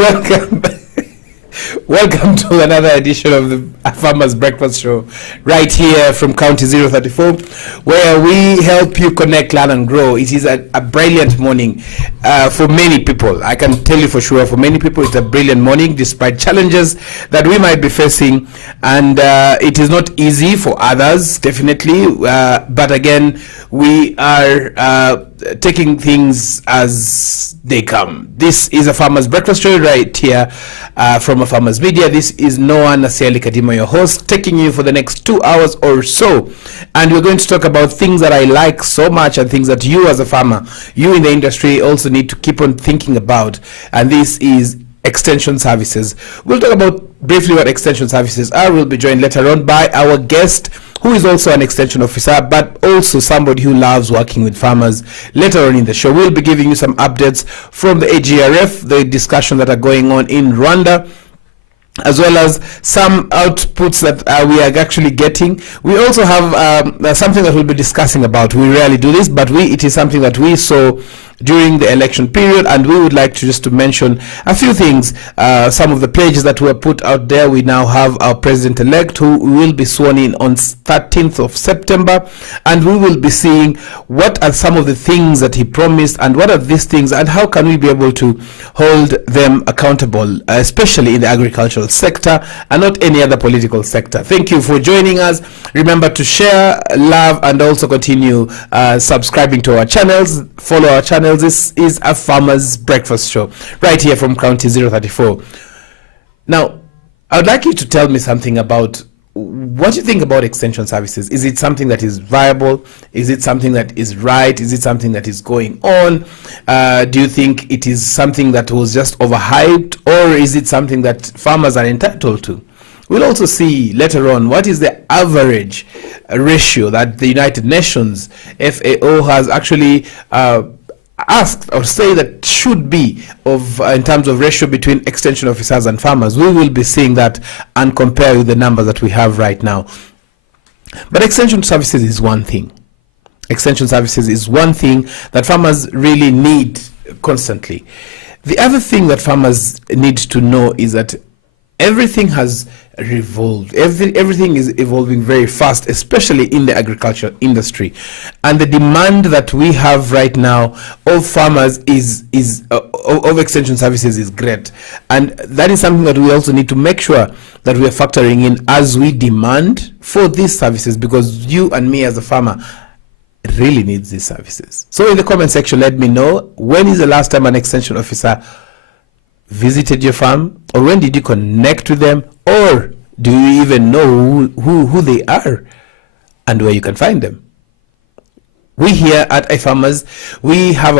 Welcome. Welcome to another edition of the Afarmers Breakfast Show, right here from County 034, where we help you connect, learn, and grow. It is a brilliant morning for many people. I can tell you for sure, for many people, it's a brilliant morning, despite challenges that we might be facing. And it is not easy for others, definitely. But again, we are taking things as they come. This is a Farmers Breakfast Show right here from Afarmers Media. This is Noah Nasiali Kadima, your host, taking you for the next 2 hours or so. And we're going to talk about things that I like so much and things that you as a farmer, you in the industry, also need to keep on thinking about. And this is extension services. We'll talk about briefly what extension services are. We'll be joined later on by our guest, who is also an extension officer, but also somebody who loves working with farmers. Later on in the show, we'll be giving you some updates from the AGRF, the discussion that are going on in Rwanda, as well as some outputs that we are actually getting. We also have something that we'll be discussing about. We rarely do this, but it is something that we saw during the election period, and we would like to just to mention a few things. Some of the pledges that were put out there. We now have our president-elect, who will be sworn in on 13th of September, and we will be seeing what are some of the things that he promised, and what are these things, and how can we be able to hold them accountable, especially in the agricultural sector and not any other political sector. Thank you for joining us. Remember to share, love, and also continue subscribing to our channels. Follow our channels. This is a Farmers Breakfast Show right here from County 034. Now, I would like you to tell me something about what you think about extension services. Is it something that is viable? Is it something that is right? Is it something that is going on? Do you think it is something that was just overhyped, or is it something that farmers are entitled to? We'll also see later on what is the average ratio that the United Nations FAO has actually asked or say that should be of in terms of ratio between extension officers and farmers. We will be seeing that and compare with the numbers that we have right now. But extension services is one thing. Extension services is one thing that farmers really need constantly. The other thing that farmers need to know is that everything has revolved. Everything is evolving very fast, especially in the agriculture industry, and the demand that we have right now of farmers of extension services is great, and that is something that we also need to make sure that we are factoring in as we demand for these services, because you and me as a farmer really needs these services. So in the comment section, let me know, when is the last time an extension officer visited your farm, or when did you connect with them, or do you even know who they are and where you can find them? We here at Afarmers, we have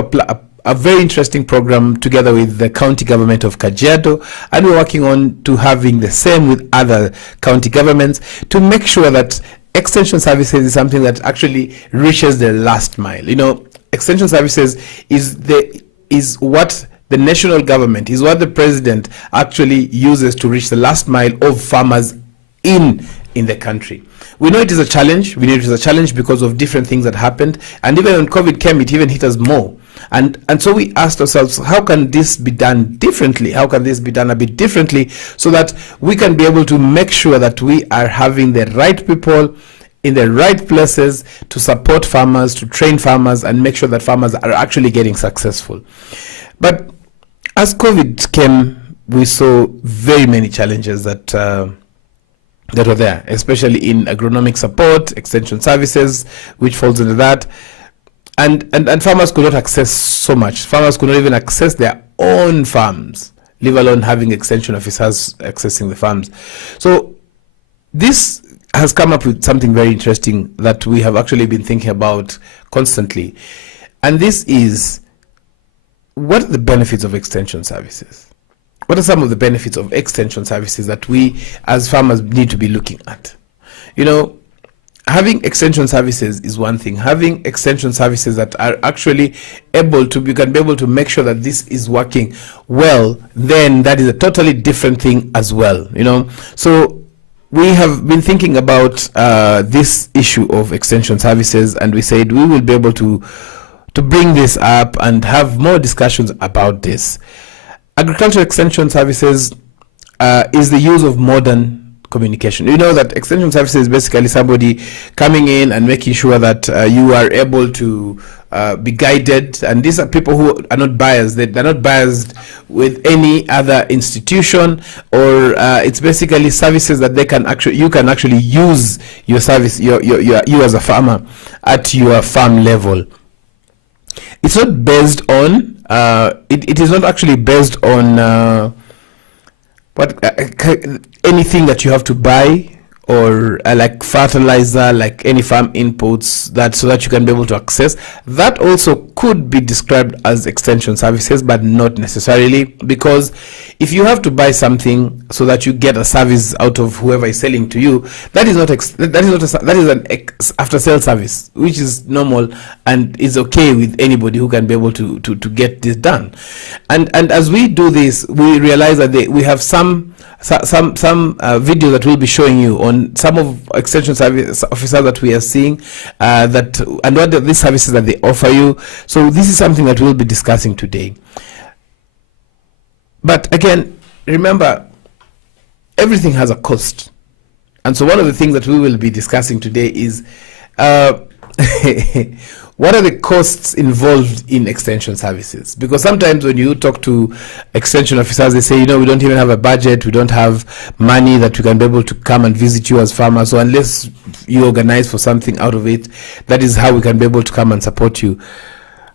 a very interesting program together with the county government of Kajiado, and we're working on to having the same with other county governments to make sure that extension services is something that actually reaches the last mile. You know, extension services is what the national government, is what the president actually uses to reach the last mile of farmers in the country. We know it is a challenge. We know it is a challenge because of different things that happened, and even when COVID came, it even hit us more. And so we asked ourselves, how can this be done differently? How can this be done a bit differently, so that we can be able to make sure that we are having the right people in the right places to support farmers, to train farmers, and make sure that farmers are actually getting successful. But as COVID came, we saw very many challenges that were there, especially in agronomic support, extension services, which falls into that, and farmers could not access so much. Farmers could not even access their own farms, leave alone having extension officers accessing the farms. So this has come up with something very interesting that we have actually been thinking about constantly, and this is, what are the benefits of extension services? What are some of the benefits of extension services that we as farmers need to be looking at? You know, having extension services is one thing. Having extension services that are actually able to, you can be able to make sure that this is working well, then that is a totally different thing as well, you know. So we have been thinking about this issue of extension services, and we said we will be able to bring this up and have more discussions about this. agricultural extension services is the use of modern communication. You know that extension services is basically somebody coming in and making sure that you are able to be guided, and these are people who are not biased. They're not biased with any other institution, or it's basically services that you can actually use your service, you as a farmer at your farm level. It's not based on it is not actually based on anything that you have to buy, or like fertilizer, like any farm inputs, so that you can be able to access. That also could be described as extension services, but not necessarily, because if you have to buy something so that you get a service out of whoever is selling to you, that is an after sale service, which is normal and is okay with anybody who can be able to get this done. And as we do this, we realize that we have some video that we'll be showing you on some of extension service officers that we are seeing, and what are these services that they offer you. So this is something that we'll be discussing today. But again, remember, everything has a cost, and so one of the things that we will be discussing today is what are the costs involved in extension services? Because sometimes when you talk to extension officers, they say, we don't even have a budget, we don't have money that we can be able to come and visit you as farmers. So unless you organize for something out of it, that is how we can be able to come and support you.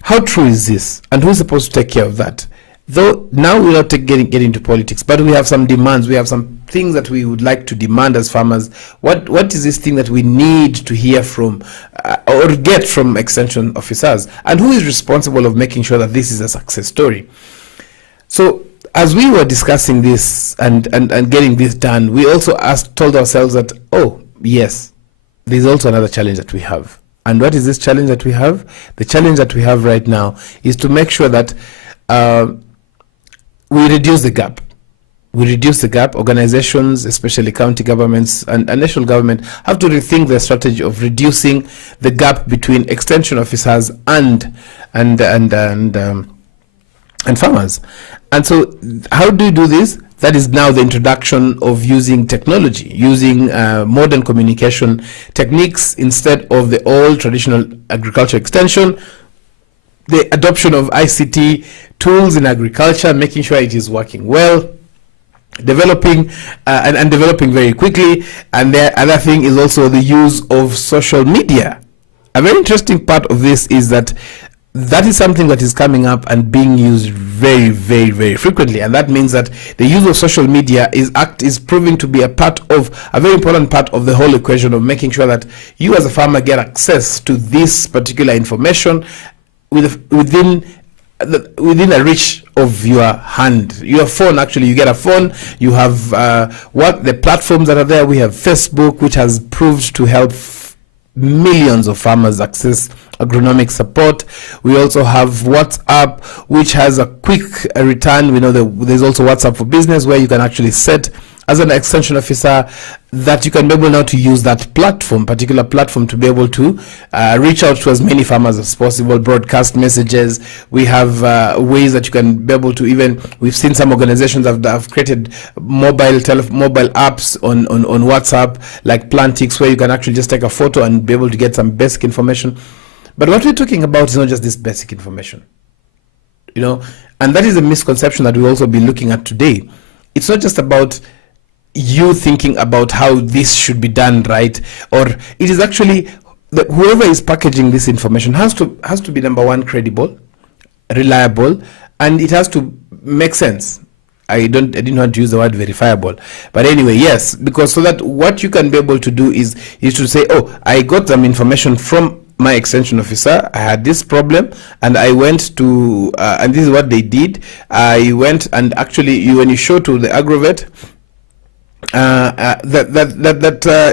How true is this? And who's supposed to take care of that? Though now we're not getting into politics, but we have some demands. We have some things that we would like to demand as farmers. What is this thing that we need to hear from or get from extension officers? And who is responsible of making sure that this is a success story? So as we were discussing this and getting this done, we also told ourselves that, oh yes, there's also another challenge that we have. And what is this challenge that we have? The challenge that we have right now is to make sure that we reduce the gap. Organizations, especially county governments and national government, have to rethink their strategy of reducing the gap between extension officers and farmers. And so how do you do this? That is now the introduction of using technology, using modern communication techniques instead of the old traditional agriculture extension. The adoption of ICT tools in agriculture, making sure it is working well, developing and developing very quickly. And the other thing is also the use of social media. A very interesting part of this is that is something that is coming up and being used very, very, very frequently. And that means that the use of social media is proving to be a very important part of the whole equation of making sure that you as a farmer get access to this particular information within a reach of your hand. Your phone, actually, you get a phone, you have the platforms that are there. We have Facebook, which has proved to help millions of farmers access agronomic support. We also have WhatsApp, which has a quick return. We know that there's also WhatsApp for Business, where you can actually set, as an extension officer, that you can be able now to use that particular platform, to be able to reach out to as many farmers as possible, broadcast messages. We have ways that you can be able to we've seen some organizations that have created mobile apps on WhatsApp, like Plantix, where you can actually just take a photo and be able to get some basic information. But what we're talking about is not just this basic information, and that is a misconception that we'll also be looking at today. It's not just about you thinking about how this should be done right, or it is actually whoever is packaging this information has to be, number one, credible, reliable, and it has to make sense. I didn't want to use the word verifiable, but anyway, yes, because so that what you can be able to do is to say, oh, I got some information from my extension officer, I had this problem, and I went to and this is what they did. I went and actually, when you show to the agrovet,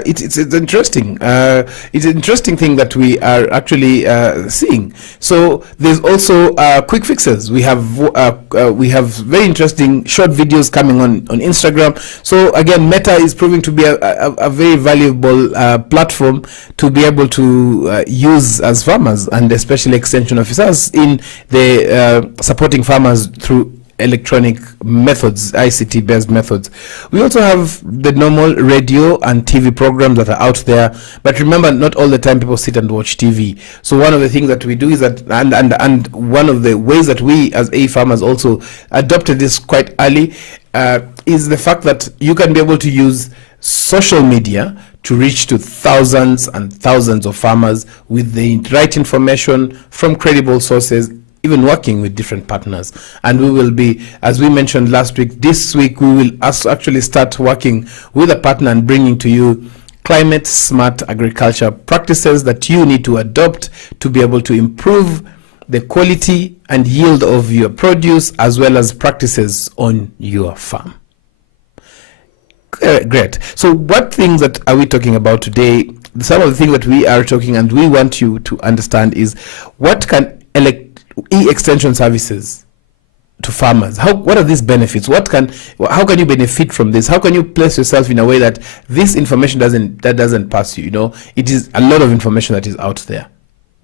it's interesting. It's an interesting thing that we are actually seeing. So there's also quick fixes. We have very interesting short videos coming on Instagram. So again, Meta is proving to be a very valuable platform to be able to use as farmers, and especially extension officers, in the supporting farmers through electronic methods, ICT based methods. We also have the normal radio and TV programs that are out there, but remember, not all the time people sit and watch TV. So one of the things that we do is that, and one of the ways that we as Afarmers also adopted this quite early, is the fact that you can be able to use social media to reach to thousands and thousands of farmers with the right information from credible sources, even working with different partners. And we will be, as we mentioned last week, this week we will actually start working with a partner and bringing to you climate smart agriculture practices that you need to adopt to be able to improve the quality and yield of your produce, as well as practices on your farm. Great. So what things that are we talking about today? Some of the things that we are talking and we want you to understand is what can e-extension services to farmers, what are these benefits? How can you benefit from this? How can you place yourself in a way that this information doesn't pass you? You know, it is a lot of information that is out there.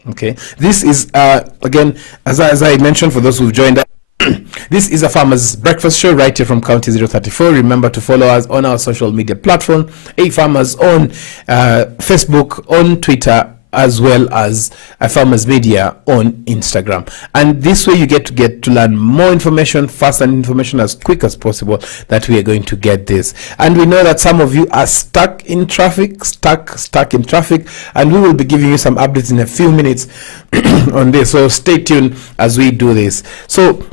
Okay, this is again, as I mentioned, for those who've joined us, this is Afarmers Breakfast Show right here from County 034. Remember to follow us on our social media platform, Afarmers on Facebook, on Twitter, as well as Afarmers Media on Instagram. And this way you get to learn more information fast and information as quick as possible, that we are going to get this. And we know that some of you are stuck in traffic, and we will be giving you some updates in a few minutes on this. So stay tuned as we do this. So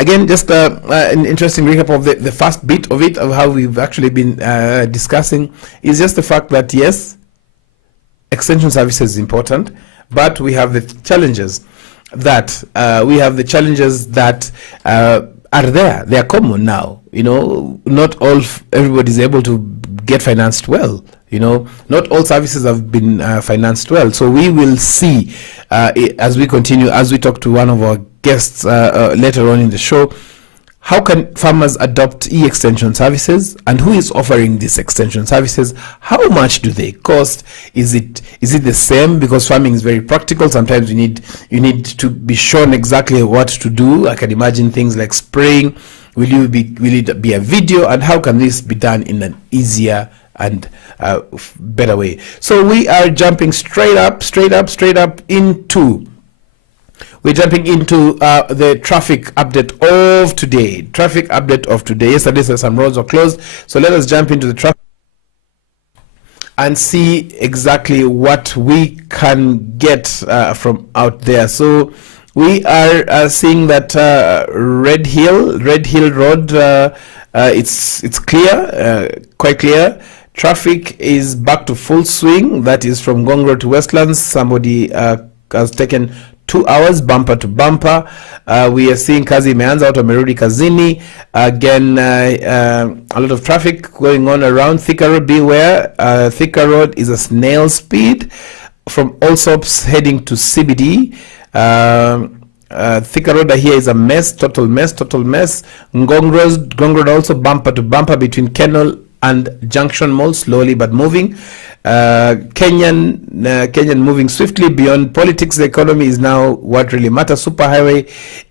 again, just an interesting recap of the first bit of it, of how we've actually been discussing, is just the fact that yes, extension services is important, but we have the challenges that are there. They are common now. You know, not everybody is able to get financed well. You know, not all services have been financed well. So we will see as we continue, as we talk to one of our guests later on in the show, how can farmers adopt e-extension services, and who is offering these extension services? How much do they cost? Is it the same? Because farming is very practical. Sometimes you need to be shown exactly what to do. I can imagine things like spraying. Will it be a video? And how can this be done in an easier and better way? So we are jumping straight up into. We're jumping into the traffic update of today. Yesterday, some roads were closed. So let us jump into the traffic and see exactly what we can get from out there. So we are seeing that Red Hill Road, it's clear, quite clear. Traffic is back to full swing. That is from Ngong Road to Westlands. Somebody has taken 2 hours bumper to bumper. We are seeing kazi imeanza out of Merudi Kazini. Again, a lot of traffic going on around Thika Road. Beware, Thika Road is a snail speed from Allsops heading to CBD. Thika Road here is a mess, total mess. Ngong Road also bumper to bumper between Kennel and Junction Mall, slowly but moving. Kenyan moving swiftly beyond politics. The economy is now what really matters. Superhighway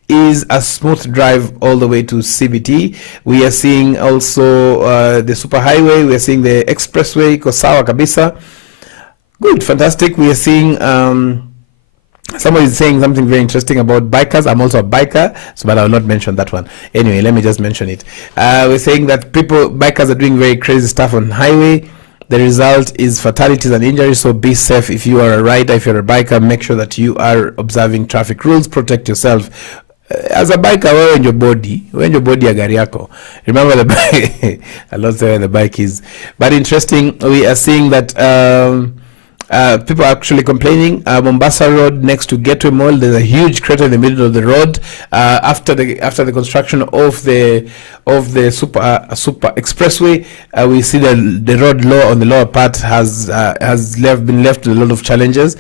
is a smooth drive all the way to CBT. We are seeing also the superhighway. We are seeing the expressway, Kosawa Kabisa. Good, fantastic. We are seeing somebody is saying something very interesting about bikers. I'm also a biker, but I will not mention that one. Anyway, let me just mention it. We're saying that bikers are doing very crazy stuff on highway. The result is fatalities and injuries, so be safe. If you are a rider, if you're a biker, make sure that you are observing traffic rules, protect yourself. As a biker, wewe your body ya gari yako. Remember the bike, I lost where the bike is. But interesting, we are seeing that people are actually complaining. Mombasa Road next to Gateway Mall, there's a huge crater in the middle of the road. After the construction of the super expressway, we see the road on the lower part has been left with a lot of challenges.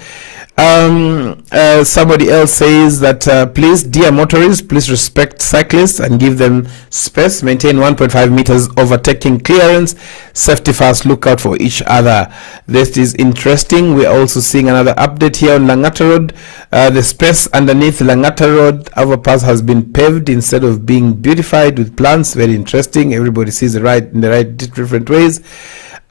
Somebody else says that please, dear motorists, please respect cyclists and give them space. Maintain 1.5 meters overtaking clearance. Safety first. Look out for each other. This is interesting. We're also seeing another update here on Langata Road. The space underneath Langata Road overpass has been paved instead of being beautified with plants. Very interesting. Everybody sees the right in the right different ways.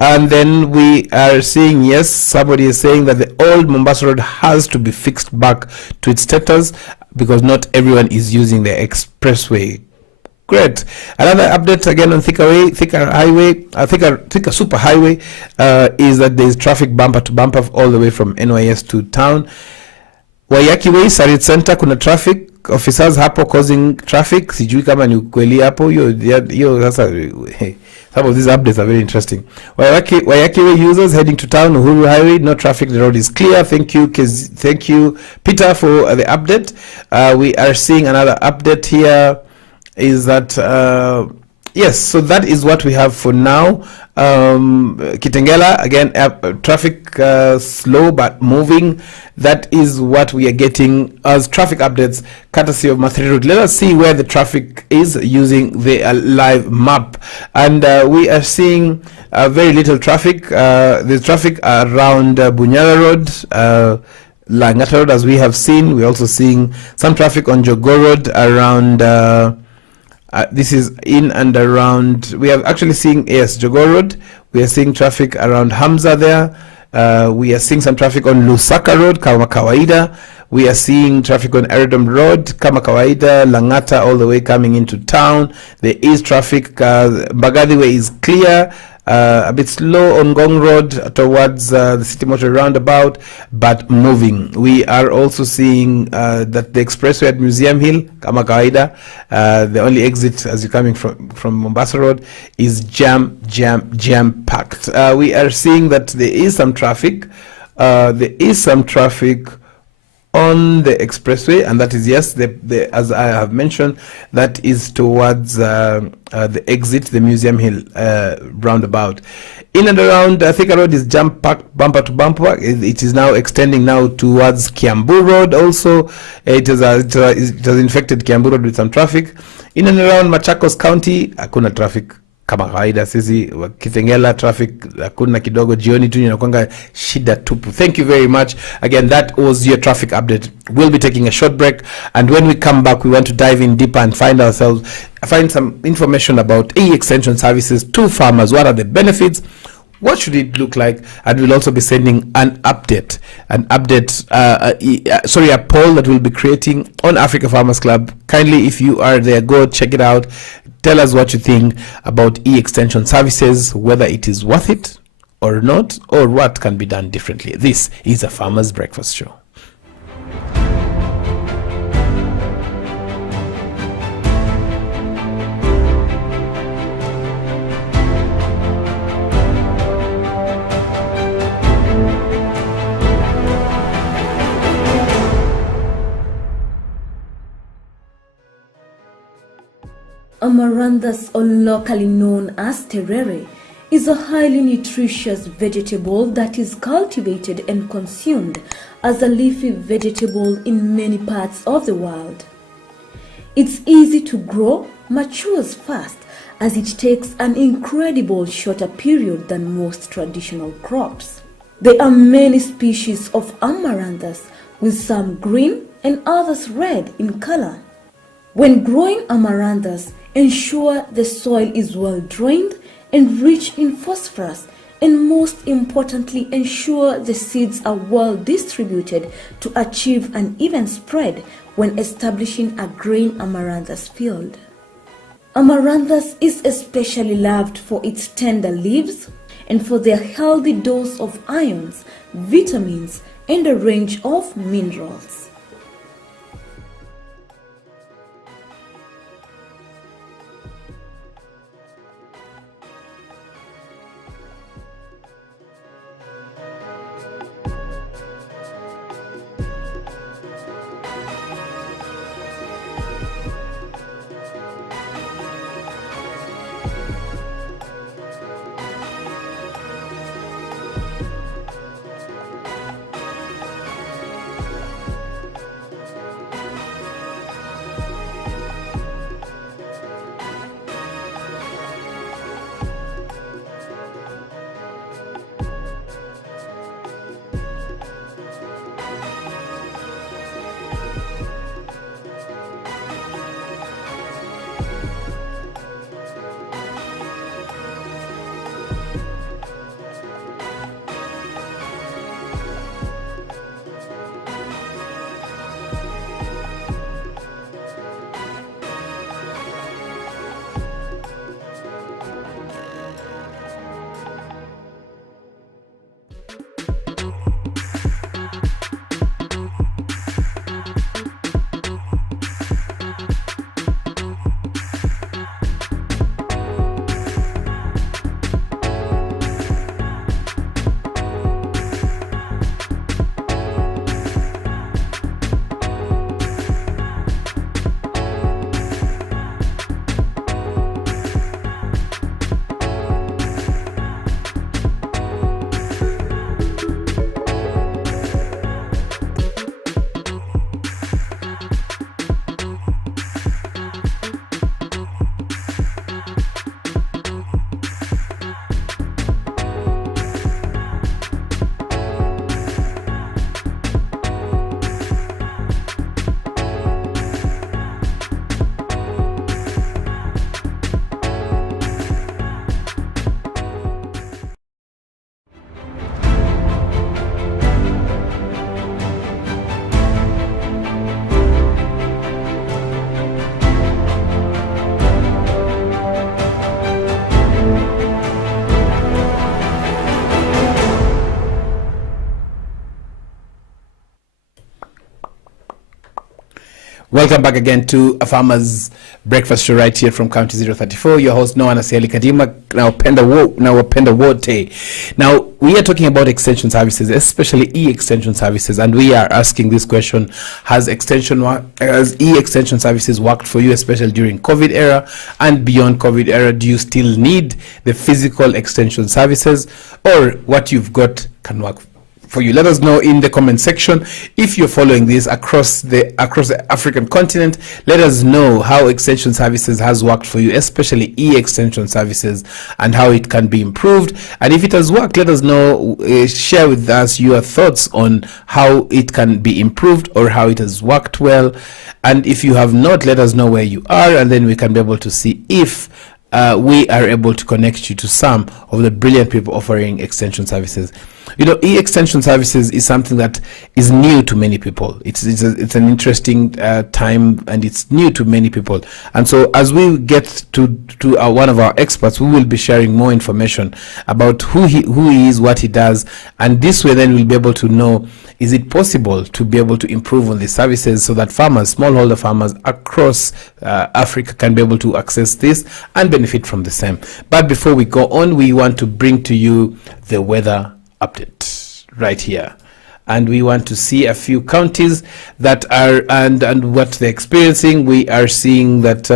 And then we are seeing, yes, somebody is saying that the old Mombasa Road has to be fixed back to its status because not everyone is using the expressway. Great. Another update again on Thika Super Highway is that there is traffic bumper to bumper all the way from NYS to town. Waiyaki Way, Sarit Center, kuna traffic officers hapo causing traffic. Sijui kama ni ukweli hapo. Hiyo sasa some of these updates are very interesting. Waiyaki Way users heading to town, Uhuru Highway, no traffic, the road is clear. Thank you, Peter, for the update. We are seeing another update here is that yes, so that is what we have for now. Kitengela, again, traffic slow but moving. That is what we are getting as traffic updates courtesy of Mathiri Road. Let us see where the traffic is using the live map. And we are seeing very little traffic. There's traffic around Bunyara Road, Langata Road, as we have seen. We're also seeing some traffic on Jogoo Road around this is in and around. We are actually seeing, yes, Jogoo Road. We are seeing traffic around Hamza there. We are seeing some traffic on Lusaka Road, kama kawaida. We are seeing traffic on Eredom Road, kama kawaida. Langata all the way coming into town. There is traffic. Mbagathi Way is clear. A bit slow on Ngong Road towards the City Motor roundabout, but moving. We are also seeing that the expressway at Museum Hill, kama kawaida, the only exit as you're coming from Mombasa Road is jam packed. We are seeing that there is some traffic. On the expressway, and that is, yes, as I have mentioned, that is towards the exit, the Museum Hill roundabout. In and around Thika Road is jam-packed bumper to bumper. It is now extending now towards Kiambu Road also. It has infected Kiambu Road with some traffic. In and around Machakos County, hakuna traffic. Kama kawaida sisi Kitengela traffic hakuna kidogo, jioni tu inakuanga shida tupu. Thank you very much. Again, that was your traffic update. We'll be taking a short break, and when we come back we want to dive in deeper and find some information about e-extension services to farmers. What are the benefits? What should it look like? And we'll also be sending a poll that we'll be creating on Africa Farmers Club. Kindly, if you are there, go check it out. Tell us what you think about e-extension services, whether it is worth it or not, or what can be done differently. This is a Farmers Breakfast Show. Amaranthus, or locally known as terere, is a highly nutritious vegetable that is cultivated and consumed as a leafy vegetable in many parts of the world. It's easy to grow, matures fast, as it takes an incredible shorter period than most traditional crops. There are many species of amaranthus, with some green and others red in color. When growing amaranthus, ensure the soil is well drained and rich in phosphorus, and most importantly, ensure the seeds are well distributed to achieve an even spread when establishing a grain amaranthus field. Amaranthus is especially loved for its tender leaves and for their healthy dose of ions, vitamins, and a range of minerals. Welcome back again to Afarmers Breakfast Show right here from County 034. Your host Noah Nasieli Kadima, now Penda Wote. Now we are talking about extension services, especially e-extension services, and we are asking this question: Has e-extension services worked for you, especially during COVID era and beyond COVID era? Do you still need the physical extension services, or what you've got can work for you? Let us know in the comment section if you're following this across the African continent. Let us know how extension services has worked for you, especially e-extension services, and how it can be improved. And if it has worked, let us know. Share with us your thoughts on how it can be improved or how it has worked well. And if you have not, let us know where you are, and then we can be able to see if we are able to connect you to some of the brilliant people offering extension services. You know, e-extension services is something that is new to many people. It's an interesting time, and it's new to many people. And so as we get to one of our experts, we will be sharing more information about who he is, what he does, and this way then we'll be able to know, is it possible to be able to improve on the services so that farmers, smallholder farmers across Africa can be able to access this and benefit from the same. But before we go on, we want to bring to you the weather update right here, and we want to see a few counties that are and what they're experiencing. We are seeing that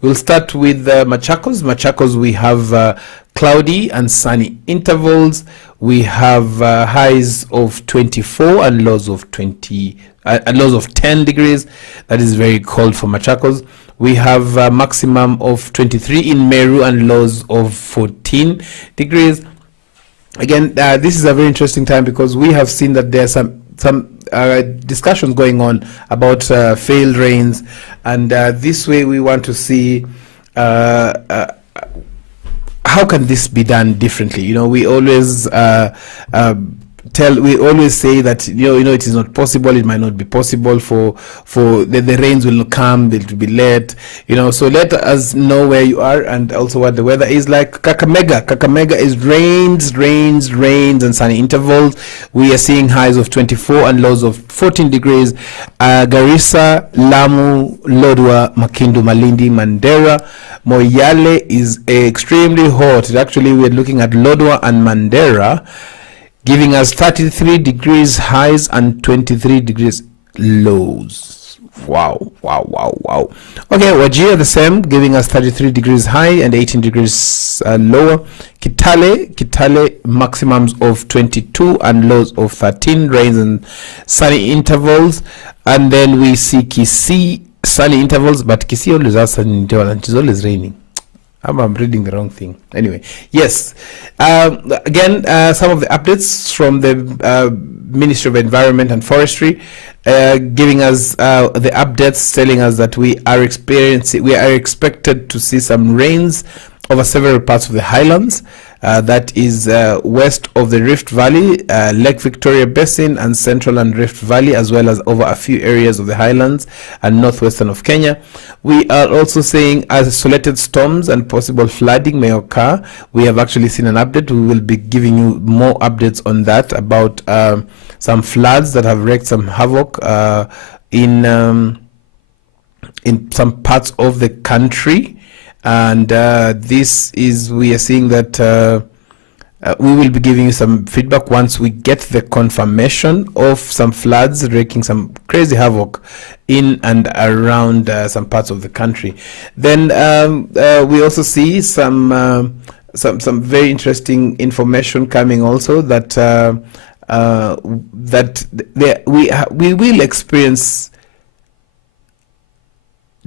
we'll start with Machakos. We have cloudy and sunny intervals. We have highs of 24 and lows of 20 and lows of 10 degrees. That is very cold for Machakos. We have a maximum of 23 in Meru and lows of 14 degrees. Again, this is a very interesting time because we have seen that there are some discussions going on about failed rains, and this way we want to see how can this be done differently. You know, we always say that you know it is not possible, it might not be possible for the rains will not come, it will be late, you know. So let us know where you are and also what the weather is like. Kakamega is rains and sunny intervals. We are seeing highs of 24 and lows of 14 degrees. Garissa, Lamu, Lodwar, Makindu, Malindi, Mandera, Moyale is extremely hot. Actually, we are looking at Lodwar and Mandera giving us 33 degrees highs and 23 degrees lows. Wow. Okay, Wajir the same, giving us 33 degrees high and 18 degrees lower. Kitale maximums of 22 and lows of 13, rains and sunny intervals. And then we see Kisii, sunny intervals, but Kisii always has sunny intervals and it's always raining. I'm reading the wrong thing. Anyway, yes. Again, some of the updates from the Ministry of Environment and Forestry, giving us the updates, telling us that we are expected to see some rains over several parts of the highlands. That is west of the Rift Valley, Lake Victoria Basin, and Central and Rift Valley, as well as over a few areas of the highlands and northwestern of Kenya. We are also seeing isolated storms and possible flooding may occur. We have actually seen an update. We will be giving you more updates on that, about some floods that have wreaked some havoc in some parts of the country. And this is, we are seeing that we will be giving you some feedback once we get the confirmation of some floods wreaking some crazy havoc in and around some parts of the country. Then we also see some very interesting information coming also, that we will experience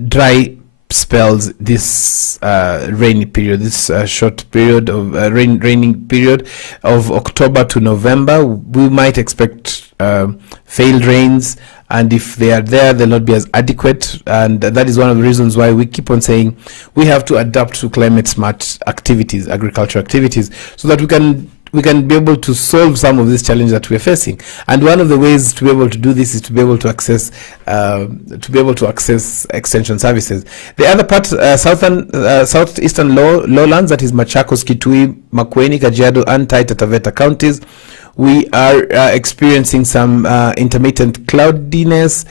dry spells this rainy period, this short period of raining period of October to November. We might expect failed rains, and if they are there, they'll not be as adequate. And that is one of the reasons why we keep on saying we have to adapt to climate smart activities, agricultural activities, so that we can be able to solve some of these challenges that we're facing. And one of the ways to be able to do this is to be able to access extension services. The other part, southeastern lowlands, that is Machakos, Kitui, Makueni, Kajiado, and Taita Taveta counties, we are experiencing some intermittent cloudiness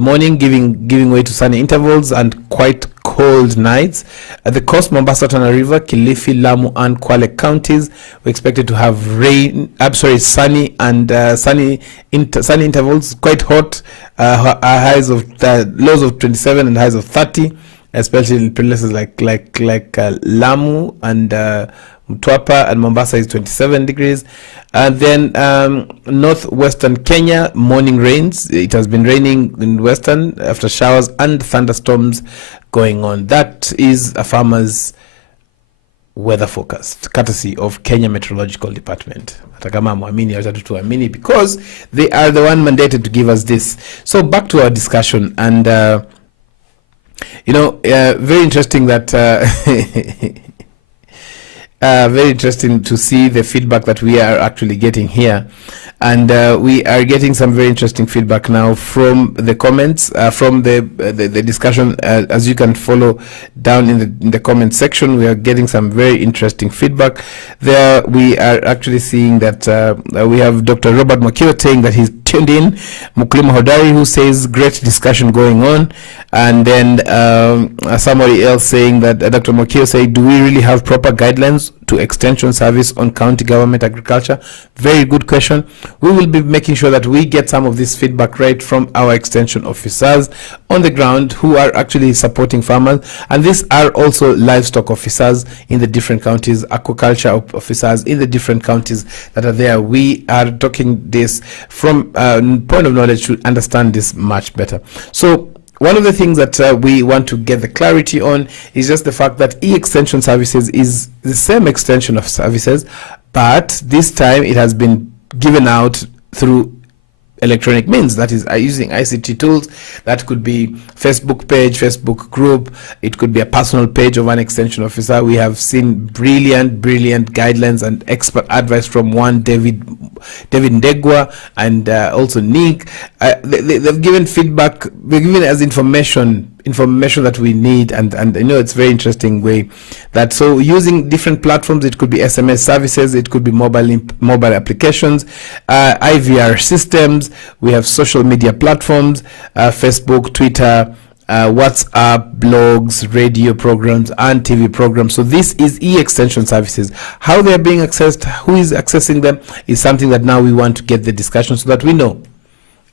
morning, giving way to sunny intervals and quite cold nights. At the coast, Mombasa, Tana River, Kilifi, Lamu, and Kwale counties, we're expected to have sunny and sunny intervals, quite hot, highs of lows of 27 and highs of 30, especially in places like Lamu and Mtwapa, and Mombasa is 27 degrees. And then northwestern Kenya, morning rains. It has been raining in western after showers and thunderstorms going on. That is Afarmers weather forecast, courtesy of Kenya Meteorological Department. Because they are the one mandated to give us this. So back to our discussion, and very interesting that very interesting to see the feedback that we are actually getting here. And we are getting some very interesting feedback now from the comments, from the discussion. As you can follow down in the comment section, we are getting some very interesting feedback. There we are actually seeing that we have Dr. Robert Machakos saying that he's tuned in. Muklima Hodari, who says great discussion going on. And then somebody else saying that Dr. Machakos said, do we really have proper guidelines to extension service on county government agriculture? Very good question. We will be making sure that we get some of this feedback right from our extension officers on the ground who are actually supporting farmers. And these are also livestock officers in the different counties, aquaculture officers in the different counties that are there. We are talking this from point of knowledge to understand this much better. So one of the things that we want to get the clarity on is just the fact that e-extension services is the same extension of services, but this time it has been given out through electronic means, that is using ICT tools. That could be Facebook page, Facebook group, it could be a personal page of an extension officer. We have seen brilliant guidelines and expert advice from one David Ndegwa and also Nick. They've given feedback, they've given us information that we need, and it's very interesting way that, so using different platforms, it could be SMS services, it could be mobile applications, IVR systems, we have social media platforms, Facebook, Twitter, WhatsApp, blogs, radio programs, and TV programs. So this is e-extension services. How they are being accessed, who is accessing them, is something that now we want to get the discussion so that we know,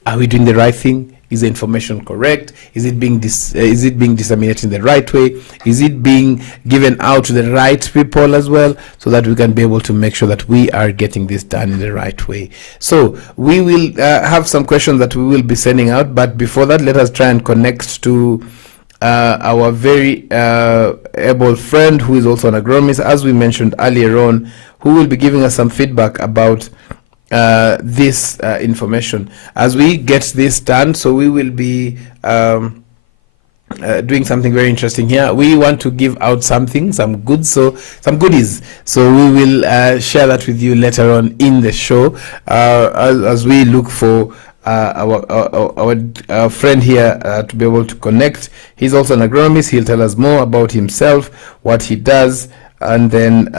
are we doing the right thing? Is the information correct? Is it being disseminated in the right way? Is it being given out to the right people as well, so that we can be able to make sure that we are getting this done in the right way? So we will have some questions that we will be sending out, but before that, let us try and connect to our very able friend who is also an agronomist, as we mentioned earlier on, who will be giving us some feedback about this information as we get this done. So we will be doing something very interesting here. We want to give out some goodies. So we will share that with you later on in the show, as we look for our friend here to be able to connect. He's also an agronomist. He'll tell us more about himself, what he does, and then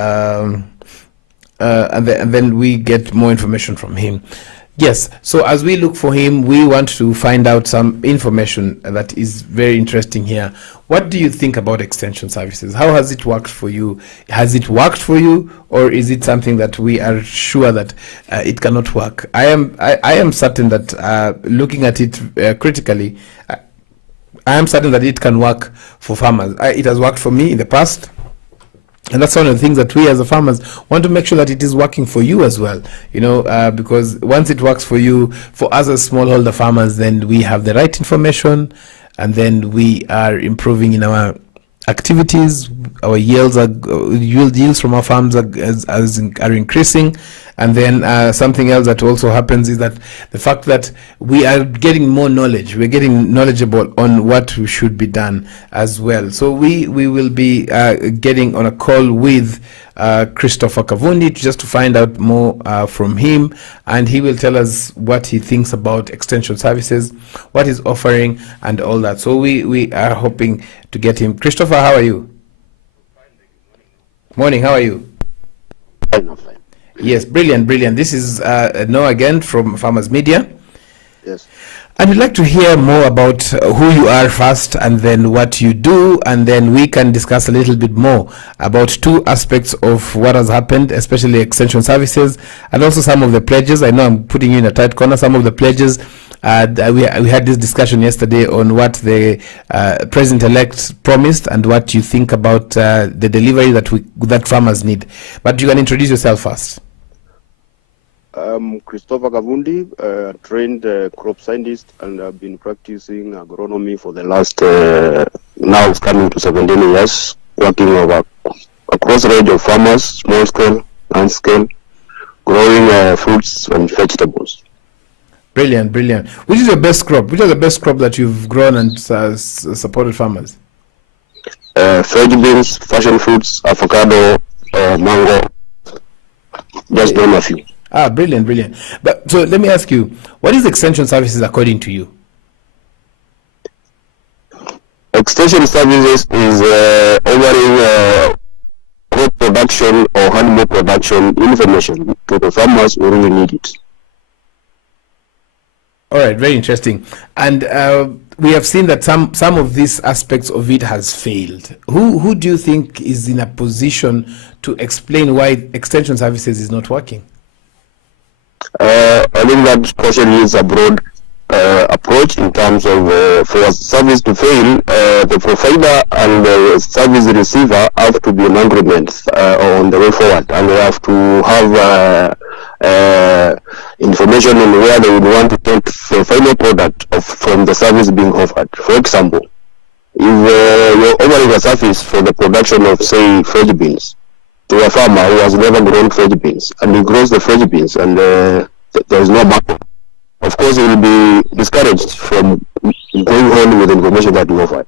and then we get more information from him. Yes, so as we look for him, we want to find out some information that is very interesting here. What do you think about extension services? How has it worked for you? Has it worked for you, or is it something that we are sure that it cannot work? I am certain that looking at it critically, I am certain that it can work for farmers. It has worked for me in the past. And that's one of the things that we as the farmers want to make sure that it is working for you as well, because once it works for you, for us as smallholder farmers, then we have the right information, and then we are improving in our activities. Our yields from our farms are increasing. And then something else that also happens is that the fact that we are getting more knowledge, we're getting knowledgeable on what should be done as well. So we will be getting on a call with Christopher Kavundi just to find out more from him, and he will tell us what he thinks about extension services, what he's offering, and all that. So we are hoping to get him. Christopher, how are you? Morning, how are you? Fine. Yes, brilliant. This is Noah again from Farmers Media. Yes. And we'd like to hear more about who you are first, and then what you do, and then we can discuss a little bit more about two aspects of what has happened, especially extension services, and also some of the pledges. I know I'm putting you in a tight corner. Some of the pledges, we had this discussion yesterday on what the president-elect promised and what you think about the delivery that farmers need. But you can introduce yourself first. I'm Christopher Kavundi, trained crop scientist, and I've been practicing agronomy for the last, now it's coming to 17 years, working across a range of farmers, small scale, large scale, growing fruits and vegetables. Brilliant, brilliant. Which is your best crop? Which are the best crop that you've grown and supported farmers? Veg beans, passion fruits, avocado, mango, just name a few. Ah, brilliant, brilliant. But so let me ask you, what is extension services according to you? Extension services is offering crop production or animal production information to the farmers who really need it. All right, very interesting. And we have seen that some of these aspects of it has failed. Who do you think is in a position to explain why extension services is not working? I think that question is a broad approach in terms of for a service to fail, the provider and the service receiver have to be in agreement on the way forward, and they have to have information on where they would want to take the final product from the service being offered. For example, if you're offering a service for the production of, say, veg beans to a farmer who has never grown veg beans, and he grows the veg beans, and there's no market, of course he will be discouraged from going on with the information that you offered.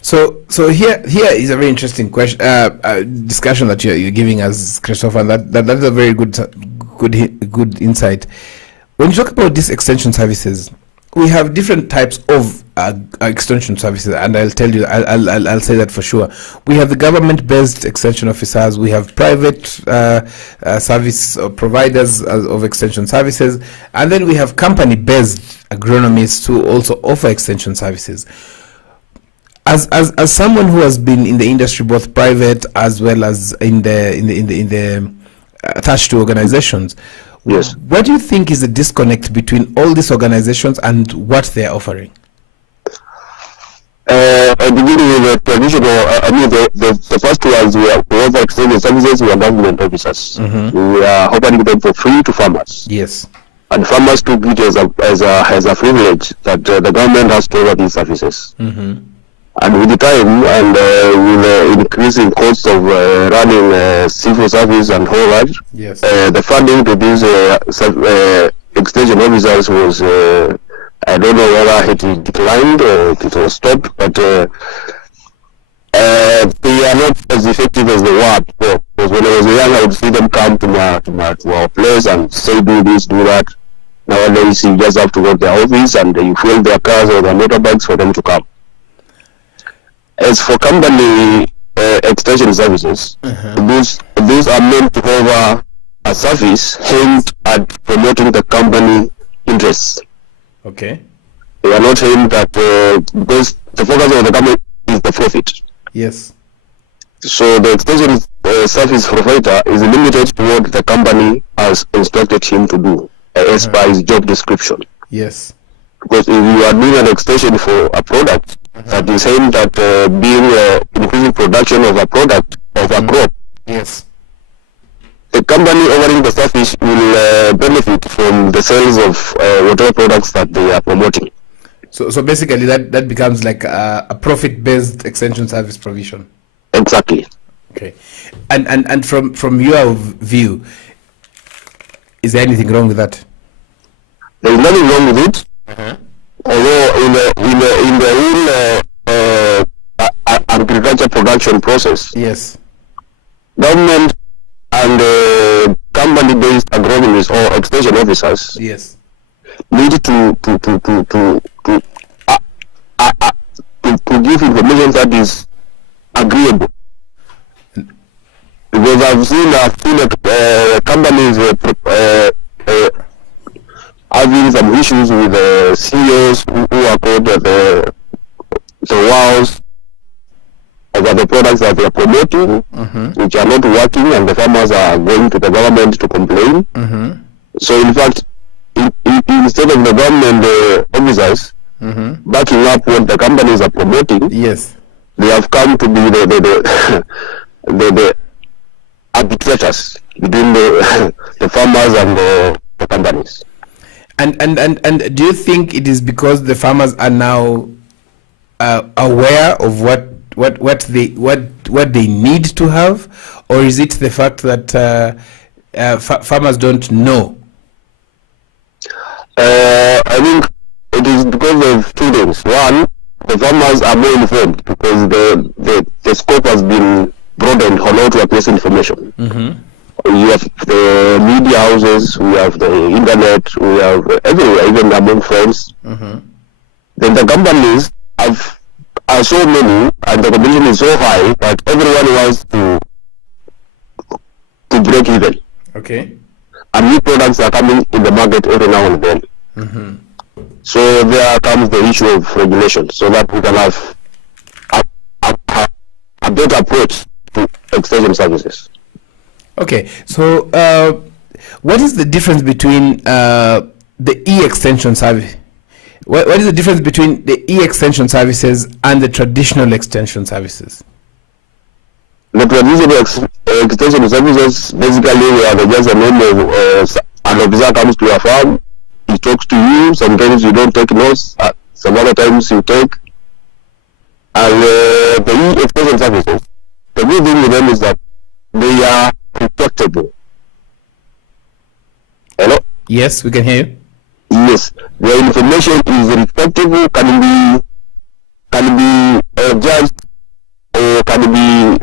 So here is a very interesting question, discussion that you're giving us, Christopher, and that's a very good insight. When you talk about these extension services, we have different types of extension services, and I'll tell you, I'll say that for sure. We have the government-based extension officers. We have private service providers of extension services, and then we have company-based agronomists who also offer extension services. As someone who has been in the industry, both private as well as in the attached to organizations, yes, what do you think is the disconnect between all these organizations and what they're offering? I begin with the traditional, the first ones we offer extended services, we are government officers. Mm-hmm. We are offering them for free to farmers. Yes. And farmers took it as a privilege that the government has to offer these services. Mm-hmm. And with the time and with the increasing cost of running civil service and all that, yes, the funding to these extension officers was, I don't know whether it declined or it was stopped, but they are not as effective as they were before. Because when I was young, I would see them come to our place and say, do this, do that. Nowadays, you just have to go to their office and you fill their cars or their motorbikes for them to come. As for company extension services, those are meant to cover a service aimed at promoting the company interests. Okay. They are not aimed at because the focus of the company is the profit. Yes. So the extension service provider is limited to what the company has instructed him to do as per his job description. Yes. Because if you are doing an extension for a product that is aimed at increasing production of a product, of a crop, yes, the company offering the service will benefit from the sales of whatever products that they are promoting. So basically that becomes like a profit-based extension service provision. Exactly. Okay. And from your view, is there anything wrong with that? There is nothing wrong with it. Although in the whole agriculture production process, yes, government and company-based agronomists or extension officers, yes, need to give information that is agreeable. Because I've seen companies having some issues with the CEOs who are called the wows over the products that they are promoting, which are not working, and the farmers are going to the government to complain. So in fact, instead of the government officers backing up what the companies are promoting, yes, they have come to be the arbitrators between the farmers and the companies. And do you think it is because the farmers are now aware of what they need to have, or is it the fact that farmers don't know? I think it is because of two things. One, the farmers are more informed because the scope has been broadened on how to access information. You have the media houses, we have the internet, we have everywhere, even among friends. Then the companies are so many and the competition is so high that everyone wants to break even. Okay. And new products are coming in the market every now and then. So there comes the issue of regulation, so that we can have a better approach to extension services. Okay, so what is the difference between the e-extension service? What is the difference between the e-extension services and the traditional extension services? The traditional extension services, basically, where just a name of an officer comes to your farm, he talks to you. Sometimes you don't take notes, some other times you take. And the e-extension services, the good thing with them is that they are protectable. Hello? Yes, we can hear you. Yes, the information is respectable, can be judged, or can be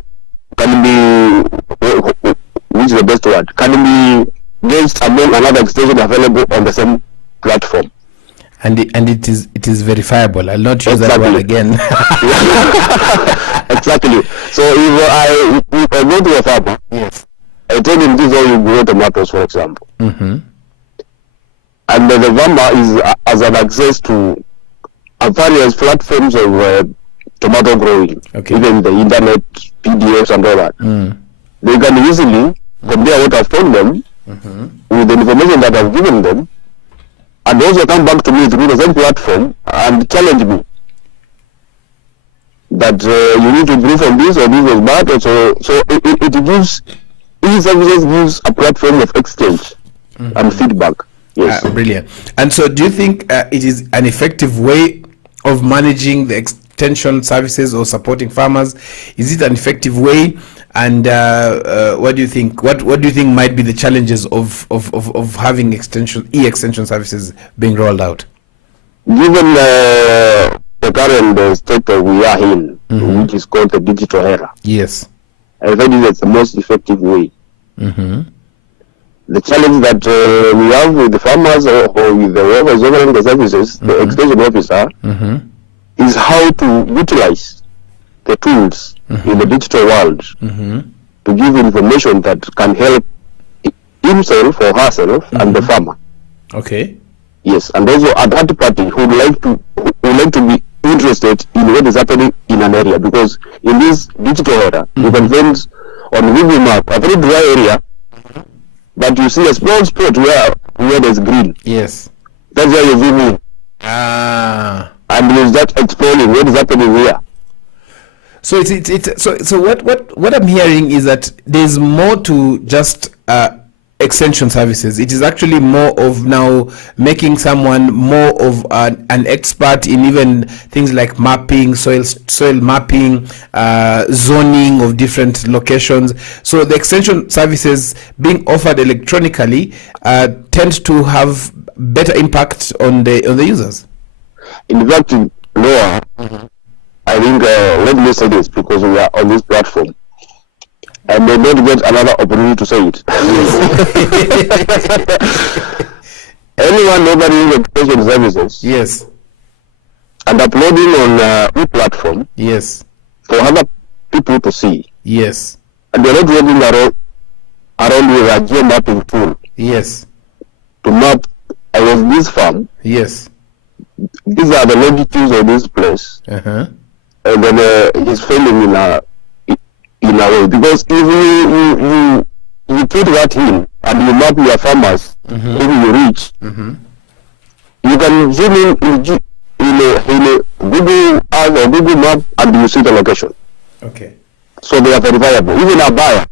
which is the best word? Can be placed among another extension available on the same platform. And it is verifiable. I'll not use that word again. Exactly. So if I go to a farmer, Yes. I tell him this is how you grow tomatoes, for example. And the farmer has an access to various platforms of tomato growing, even the internet, PDFs and all that. They can easily compare what I've told them with the information that I've given them, and also come back to me through the same platform and challenge me that you need to improve on this, or this was bad, or so it gives, each services gives a platform of exchange and feedback. Yes. Brilliant. And so do you think it is an effective way of managing the extension services or supporting farmers? Is it an effective way? And what do you think? What do you think might be the challenges of having e-extension services being rolled out? Given the current state that we are in, which is called the digital era, Yes. I think it's the most effective way. The challenge that we have with the farmers or with the whoever offering the services, the extension officer, is how to utilize the tools in the digital world to give information that can help himself or herself and the farmer. Okay. Yes, and also a third party who would like to be interested in what is happening in an area, because in this digital era, you can find on Google Map a very dry area, but you see a small spot where there's green. Yes. That's where you zoom in. And you start exploring what is happening here. So so what I'm hearing is that there's more to just extension services. It is actually more of now making someone more of an expert in even things like mapping, soil mapping, zoning of different locations. So the extension services being offered electronically tend to have better impact on the users. In fact, Noah, I think let me say this, because we are on this platform. I may not get another opportunity to say it. Anyone offering extension services, Yes. and uploading on a platform, Yes. for other people to see, Yes. and they're not walking around with a geomapping tool Yes. to map, I was this farm, Yes. These are the longitudes of this place. Uh-huh. And then he's failing in a way, because if you put that in and you map your farmers, maybe you reach, you can zoom in a Google Earth or Google Map and you see the location. Okay. So they are verifiable. Even a buyer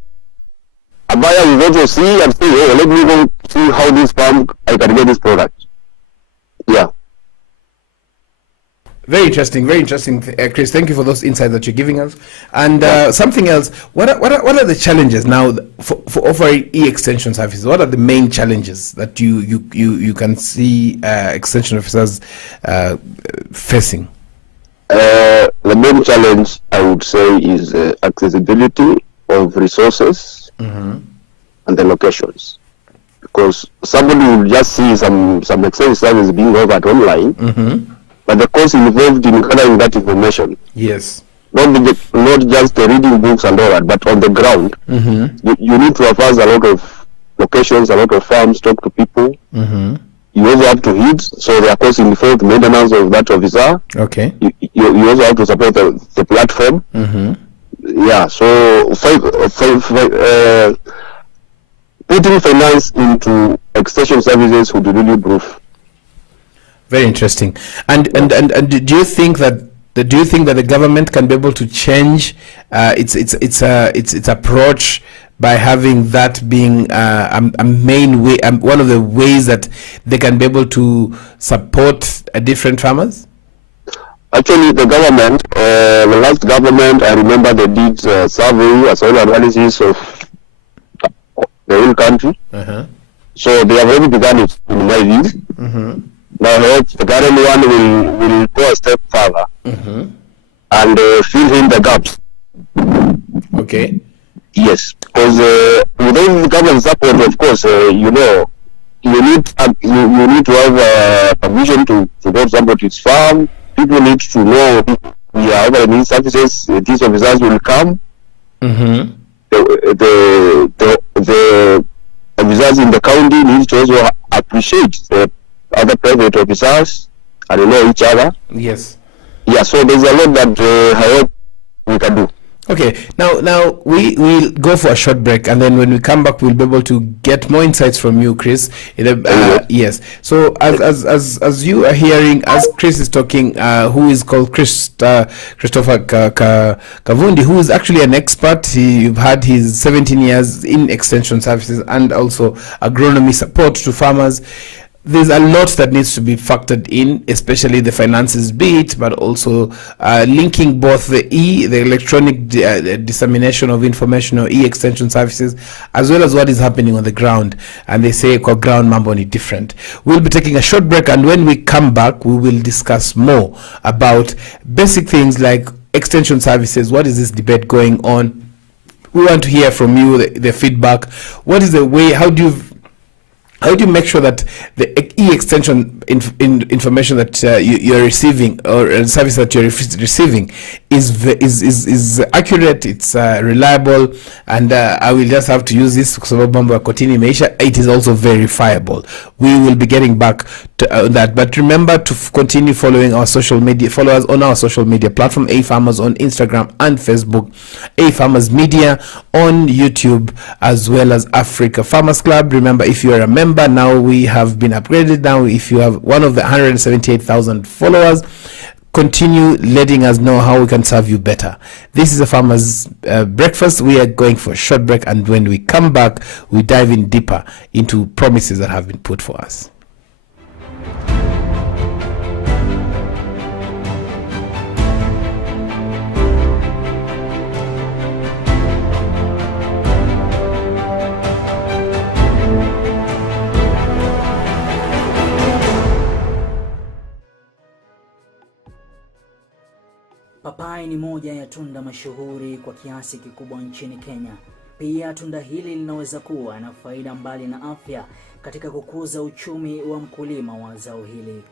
will also see and say, oh, let me go see how this farm I can get this product. Yeah. Very interesting, Chris. Thank you for those insights that you're giving us. And something else, what are the challenges now for offering e-extension services? What are the main challenges that you can see extension officers facing? The main challenge, I would say, is accessibility of resources and the locations. Because somebody will just see some extension service being offered online, but the cost involved in gathering that information. Yes. Not just reading books and all that, but on the ground, you need to advance a lot of locations, a lot of farms, talk to people. You also have to hit, so there are costs involved, maintenance of that officer. Okay. You also have to support the platform. Yeah, so putting finance into extension services would really improve. Very interesting. And do you think that the government can be able to change its approach by having that being a main way, one of the ways that they can be able to support different farmers? Actually, the government, the last government, I remember they did survey, a soil analysis of the whole country. So they have already begun it, in my view. Now I hope the current one will go a step further and fill in the gaps. Okay. Yes, because without the government support, of course, you need to have permission to go to somebody's farm. People need to know we are offering services. These officers will come. The officers in the county need to also appreciate the other private officers and know each other. Yes. Yeah, so there's a lot that I hope we can do. Okay, now we'll go for a short break, and then when we come back, we'll be able to get more insights from you, Chris. Yes. So as you are hearing, as Chris is talking, who is called Christopher Kavundi, who is actually an expert. You've had his 17 years in extension services and also agronomy support to farmers. There's a lot that needs to be factored in, especially the finances bit, but also linking both the electronic dissemination of information or e-extension services, as well as what is happening on the ground. And they say ground mambo ni different. We'll be taking a short break, and when we come back, we will discuss more about basic things like extension services. What is this debate going on? We want to hear from you, the feedback. What is the way? How do you make sure that the e-extension information that you're receiving, or service that you're receiving, is accurate, it's reliable, and I will just have to use this because it is also verifiable. We will be getting back to that, but remember to continue following our social media. Follow us on our social media platform, Afarmers on Instagram and Facebook, Afarmers Media on YouTube, as well as Africa Farmers Club. Remember, if you are a member, now we have been upgraded. Now if you have one of the 178,000 followers, continue letting us know how we can serve you better. This is a Farmers Breakfast. We are going for a short break, and when we come back, we dive in deeper into promises that have been put for us. Papai ni moja ya tunda mashuhuri kwa kiasi kikubwa nchini Kenya. Pia tunda hili linaweza kuwa na faida mbali na afya katika kukuza uchumi wa mkulima wa zao hili.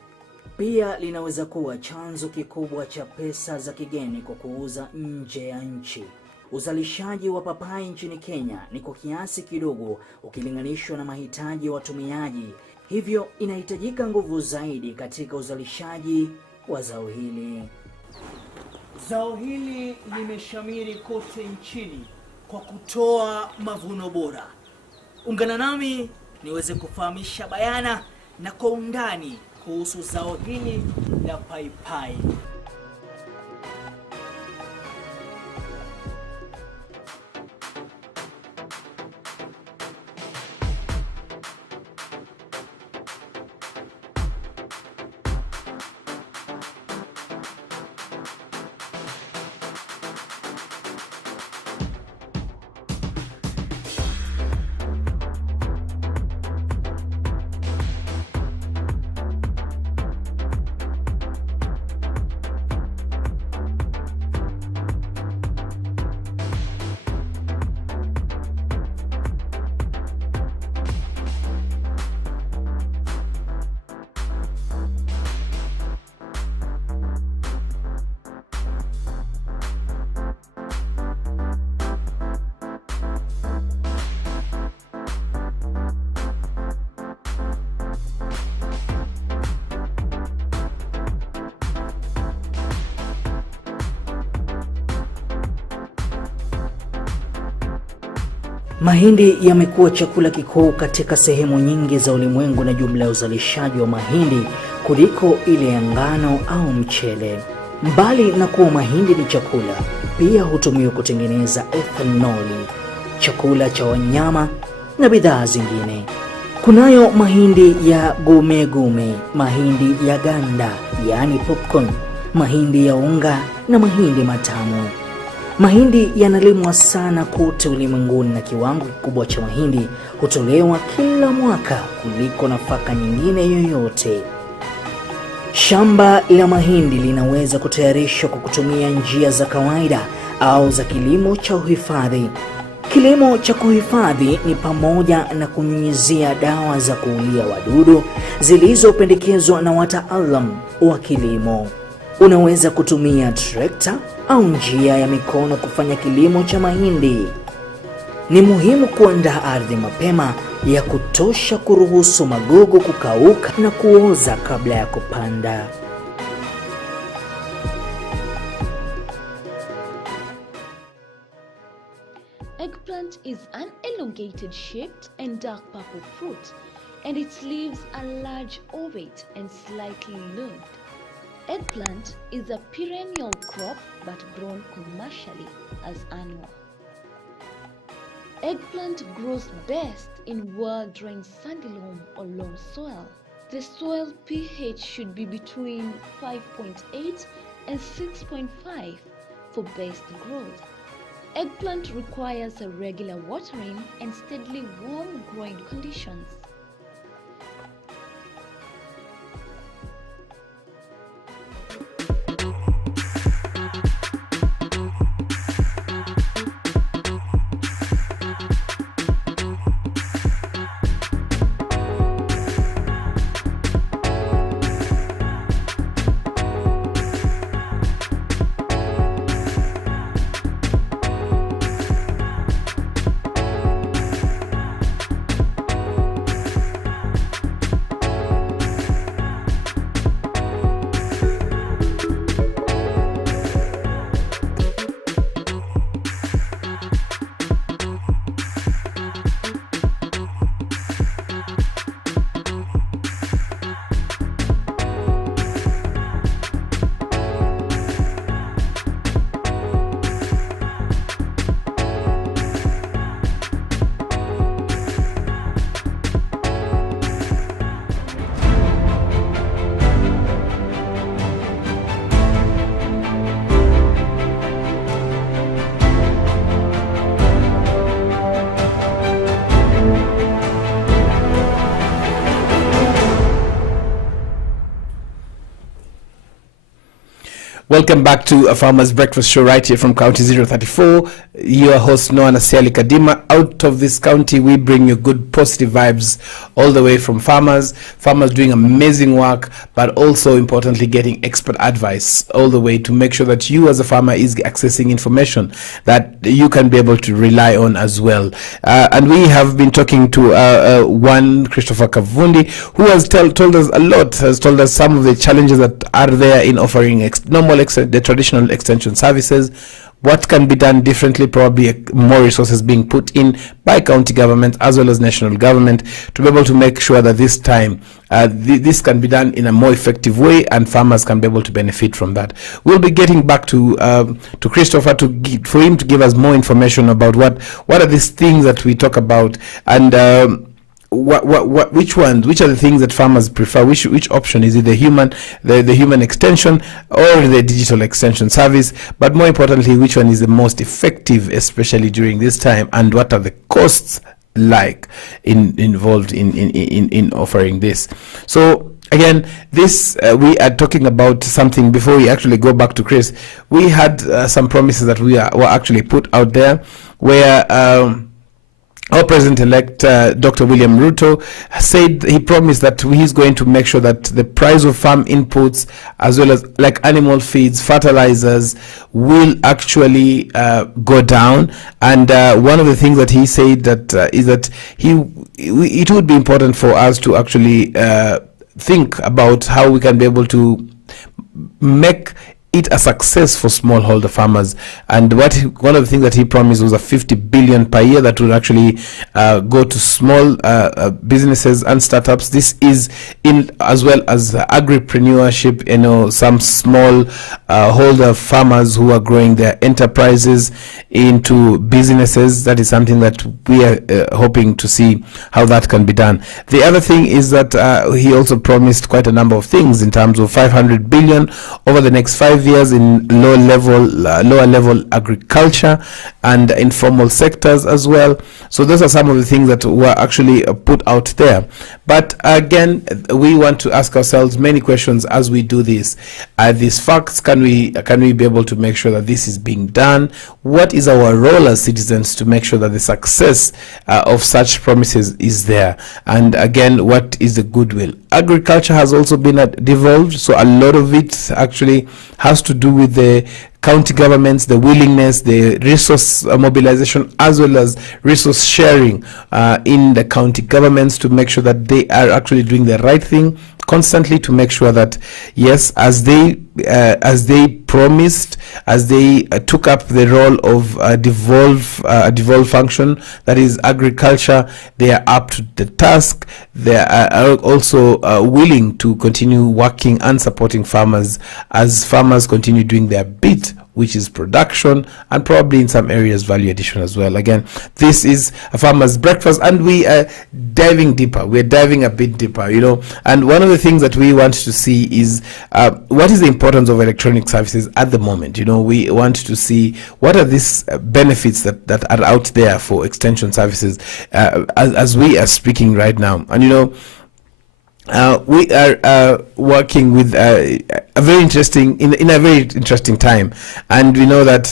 Pia linaweza kuwa chanzo kikubwa cha pesa za kigeni kwa kuuza nje ya nchi. Uzalishaji wa papai nchini Kenya ni kwa kiasi kidogo ukilinganishwa na mahitaji ya watumiaji, hivyo inahitajika nguvu zaidi katika uzalishaji wa zao hili. Zao hili limeshamiri kote nchini kwa kutoa mavuno bora. Ungana nami niweze kufahamisha bayana na kwa undani kuhusu zao hili la paipai. Mahindi yamekuwa chakula kikuu katika sehemu nyingi za ulimwengu na jumla ya uzalishaji wa mahindi kuliko ile ya ngano au mchele. Mbali na kuwa mahindi ni chakula, pia hutumiwa kutengeneza ethanoli, chakula cha wanyama na bidhaa zingine. Kunayo mahindi ya gume, mahindi ya ganda, yani popcorn, mahindi ya unga na mahindi matamu. Mahindi yanalimwa sana kote ulimwenguni na kiwango kikubwa cha mahindi hutolewa kila mwaka kuliko nafaka nyingine yoyote. Shamba la mahindi linaweza kutayarishwa kwa kutumia njia za kawaida au za kilimo cha uhifadhi. Kilimo cha kuhifadhi ni pamoja na kunyunyizia dawa za kuulia wadudu zilizopendekezwa na wataalamu wa kilimo. Unaweza kutumia trekta au njia ya mikono kufanya kilimo cha mahindi. Ni muhimu kuandaa ardhi mapema ya kutosha kuruhusu magugu kukauka na kuoza kabla ya kupanda. Eggplant is an elongated shaped and dark purple fruit, and its leaves are large, ovate and slightly lobed. Eggplant is a perennial crop but grown commercially as annual. Eggplant grows best in well-drained sandy loam or loam soil. The soil pH should be between 5.8 and 6.5 for best growth. Eggplant requires a regular watering and steadily warm growing conditions. Welcome back to a Farmers Breakfast Show right here from County 034. Your host Noah Nasiali Kadima. Out of this county, we bring you good positive vibes all the way from farmers doing amazing work, but also importantly getting expert advice all the way to make sure that you as a farmer is accessing information that you can be able to rely on as well. And we have been talking to one Christopher Kavundi, who has told us a lot, has told us some of the challenges that are there in offering the traditional extension services. What can be done differently? Probably more resources being put in by county government as well as national government to be able to make sure that this time this can be done in a more effective way and farmers can be able to benefit from that. We'll be getting back to Christopher for him to give us more information about what are these things that we talk about, and which are the things that farmers prefer, which option is it, the human extension or the digital extension service, but more importantly which one is the most effective, especially during this time, and what are the costs involved in offering this. So again, this we are talking about something. Before we actually go back to Chris, we had some promises that were actually put out there where our President-elect, Dr. William Ruto, said he promised that he's going to make sure that the price of farm inputs, as well as like animal feeds, fertilizers, will actually go down. And one of the things that he said that is that it would be important for us to actually think about how we can be able to make it a success for smallholder farmers. And one of the things that he promised was a 50 billion per year that would actually go to small businesses and startups. This is in as well as agripreneurship, some small holder farmers who are growing their enterprises into businesses. That is something that we are hoping to see how that can be done. The other thing is that he also promised quite a number of things in terms of 500 billion over the next 5 years in lower level agriculture and informal sectors as well. So those are some of the things that were actually put out there. But again, we want to ask ourselves many questions as we do this. Are these facts? Can we be able to make sure that this is being done? What is our role as citizens to make sure that the success of such promises is there? And again, what is the goodwill? Agriculture has also been devolved, so a lot of it actually has to do with the county governments, the willingness, the resource mobilization, as well as resource sharing in the county governments to make sure that they are actually doing the right thing constantly, to make sure that yes, as they promised, as they took up the role of a devolved function, that is agriculture, they are up to the task. They are also willing to continue working and supporting farmers as farmers continue doing their bit, which is production, and probably in some areas value addition as well. Again, this is a Farmer's Breakfast, and we are diving deeper. We're diving a bit deeper, and one of the things that we want to see is what is the importance of electronic services at the moment. We want to see what are these benefits that are out there for extension services as we are speaking right now. And we are working with a very interesting in a very interesting time, and we know that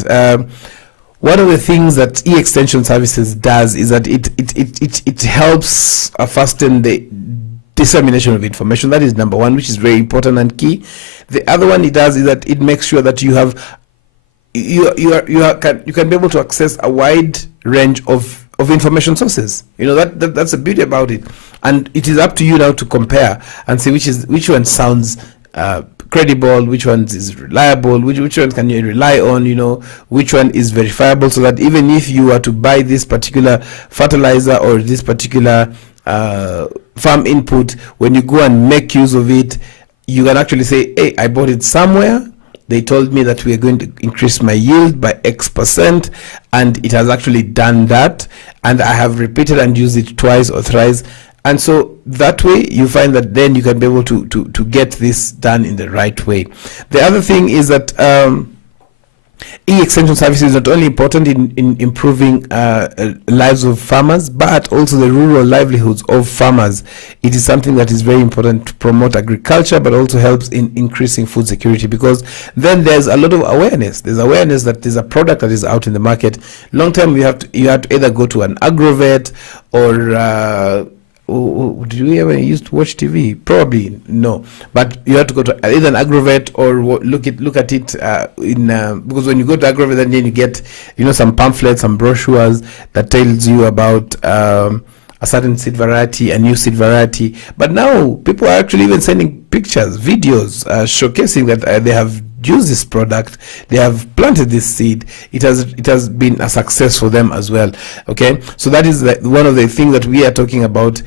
one of the things that e-extension services does is that it helps fasten the dissemination of information. That is number one, which is very important and key. The other one it does is that it makes sure that you can be able to access a wide range of information sources. That's the beauty about it, and it is up to you now to compare and see which one sounds credible, which one is reliable, which one can you rely on, which one is verifiable, so that even if you are to buy this particular fertilizer or this particular farm input, when you go and make use of it, you can actually say, hey, I bought it somewhere, they told me that we are going to increase my yield by X%, and it has actually done that, and I have repeated and used it twice or thrice. And so that way you find that then you can be able to get this done in the right way. The other thing is that E-extension services is not only important in improving lives of farmers, but also the rural livelihoods of farmers. It is something that is very important to promote agriculture, but also helps in increasing food security, because then there's a lot of awareness. There's awareness that there's a product that is out in the market. Long time you have to either go to an agrovet or did we ever used to watch TV? Probably no, but you have to go to either an agrovet or look at it because when you go to agrovet, then you get some pamphlets, some brochures that tells you about a certain seed variety, a new seed variety. But now people are actually even sending pictures, videos showcasing that they have used this product, they have planted this seed. It has been a success for them as well. Okay, so that is one of the things that we are talking about,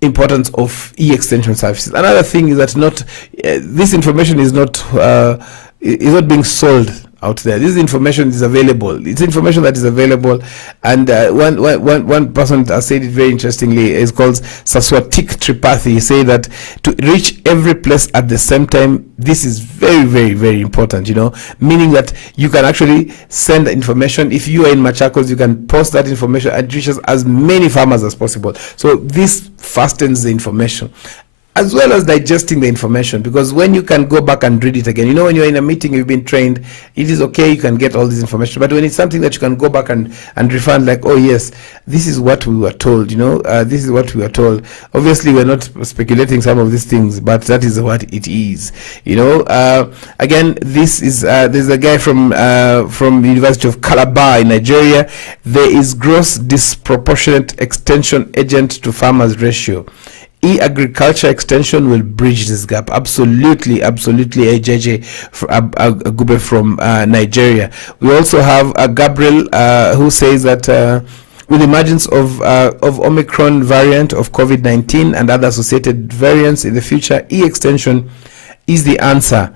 importance of e-extension services. Another thing is that this information is not being sold out there. This information is available. It's information that is available, and one person has said it very interestingly. Is called Saswatik Tripathi. He said that to reach every place at the same time, this is very, very, very important. Meaning that you can actually send information. If you are in Machakos, you can post that information and reaches as many farmers as possible. So this fastens the information, as well as digesting the information, because when you can go back and read it again, when you're in a meeting, you've been trained, it is okay, you can get all this information. But when it's something that you can go back and refine, like, oh yes, this is what we were told, this is what we were told. Obviously, we're not speculating some of these things, but that is what it is. Again, this is there's a guy from University of Calabar in Nigeria. There is gross disproportionate extension agent to farmers ratio. E-agriculture extension will bridge this gap. Absolutely, AJJ Agube from Nigeria. We also have Gabriel who says that with the emergence of Omicron variant of COVID-19 and other associated variants in the future, e-extension is the answer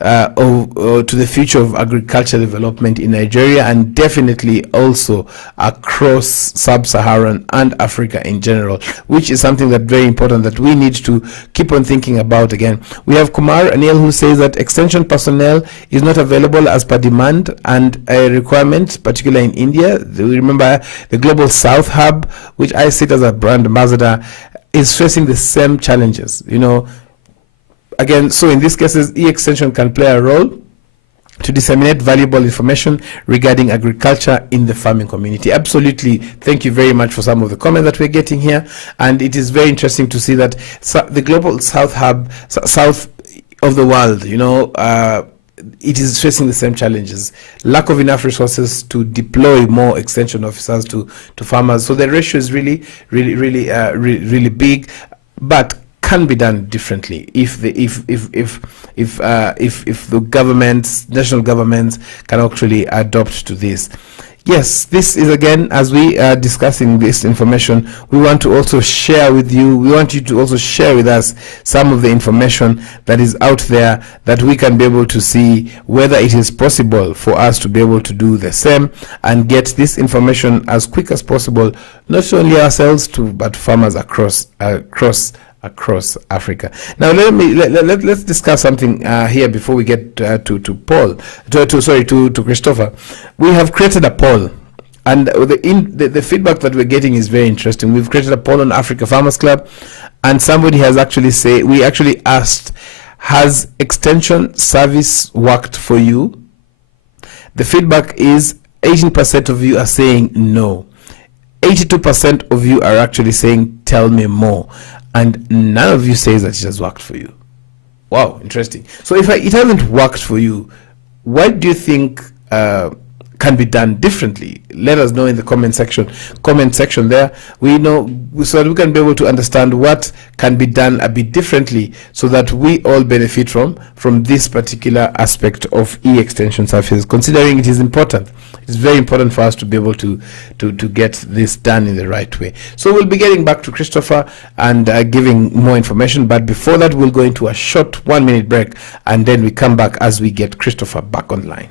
to the future of agricultural development in Nigeria, and definitely also across sub-Saharan and Africa in general, which is something that very important that we need to keep on thinking about. Again, we have Kumar Anil who says that extension personnel is not available as per demand and a requirement, particularly in India. We remember the Global South Hub, which I sit as a brand ambassador, is facing the same challenges. Again, so in these cases, e-extension can play a role to disseminate valuable information regarding agriculture in the farming community. Absolutely. Thank you very much for some of the comments that we're getting here. And it is very interesting to see that the Global South Hub, south of the world, it is facing the same challenges. Lack of enough resources to deploy more extension officers to farmers. So the ratio is really big, but can be done differently if the governments, national governments, can actually adopt to this. Yes, this is, again, as we are discussing this information, we want to also share with you, we want you to also share with us some of the information that is out there, that we can be able to see whether it is possible for us to be able to do the same and get this information as quick as possible, not only ourselves but farmers across Africa. Now let's discuss something here before we get to Christopher. We have created a poll, and the feedback that we're getting is very interesting. We've created a poll on Africa Farmers Club, and somebody has actually we actually asked, has extension service worked for you? The feedback is 18% of you are saying no. 82% of you are actually saying tell me more. And none of you says that it has worked for you. Wow, interesting. So if it hasn't worked for you, what do you think can be done differently? Let us know in the comment section there. We know, so that we can be able to understand what can be done a bit differently, so that we all benefit from this particular aspect of e-extension services, considering it is important. It's very important for us to be able to get this done in the right way. So we'll be getting back to Christopher and giving more information, but before that we'll go into a short 1-minute break, and then we come back as we get Christopher back online.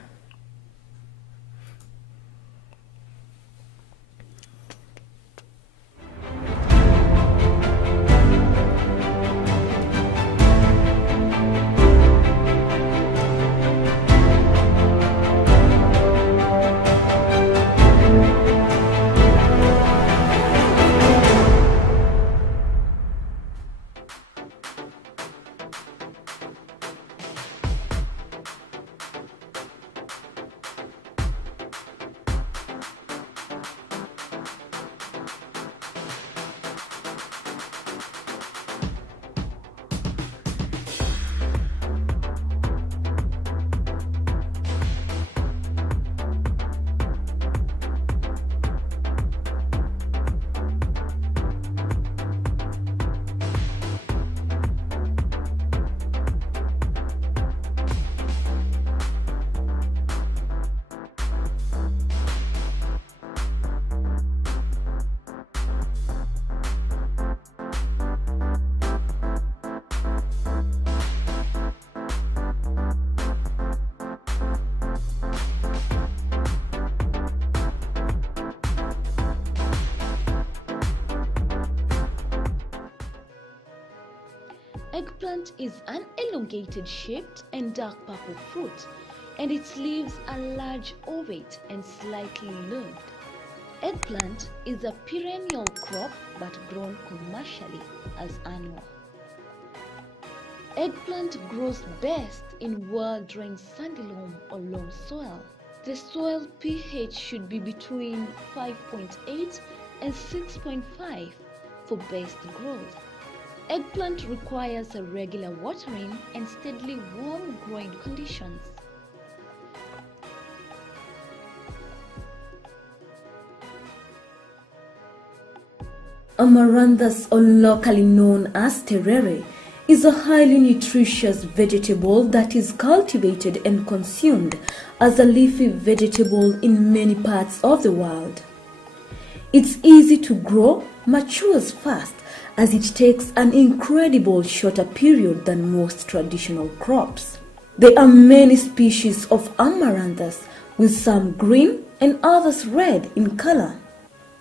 Eggplant is an elongated shaped and dark purple fruit, and its leaves are large, ovate, and slightly lobed. Eggplant is a perennial crop but grown commercially as annual. Eggplant grows best in well-drained sandy loam or loam soil. The soil pH should be between 5.8 and 6.5 for best growth. Eggplant requires a regular watering and steadily warm growing conditions. Amaranthus, or locally known as terere, is a highly nutritious vegetable that is cultivated and consumed as a leafy vegetable in many parts of the world. It's easy to grow, matures fast, as it takes an incredible shorter period than most traditional crops. There are many species of amaranthus, with some green and others red in color.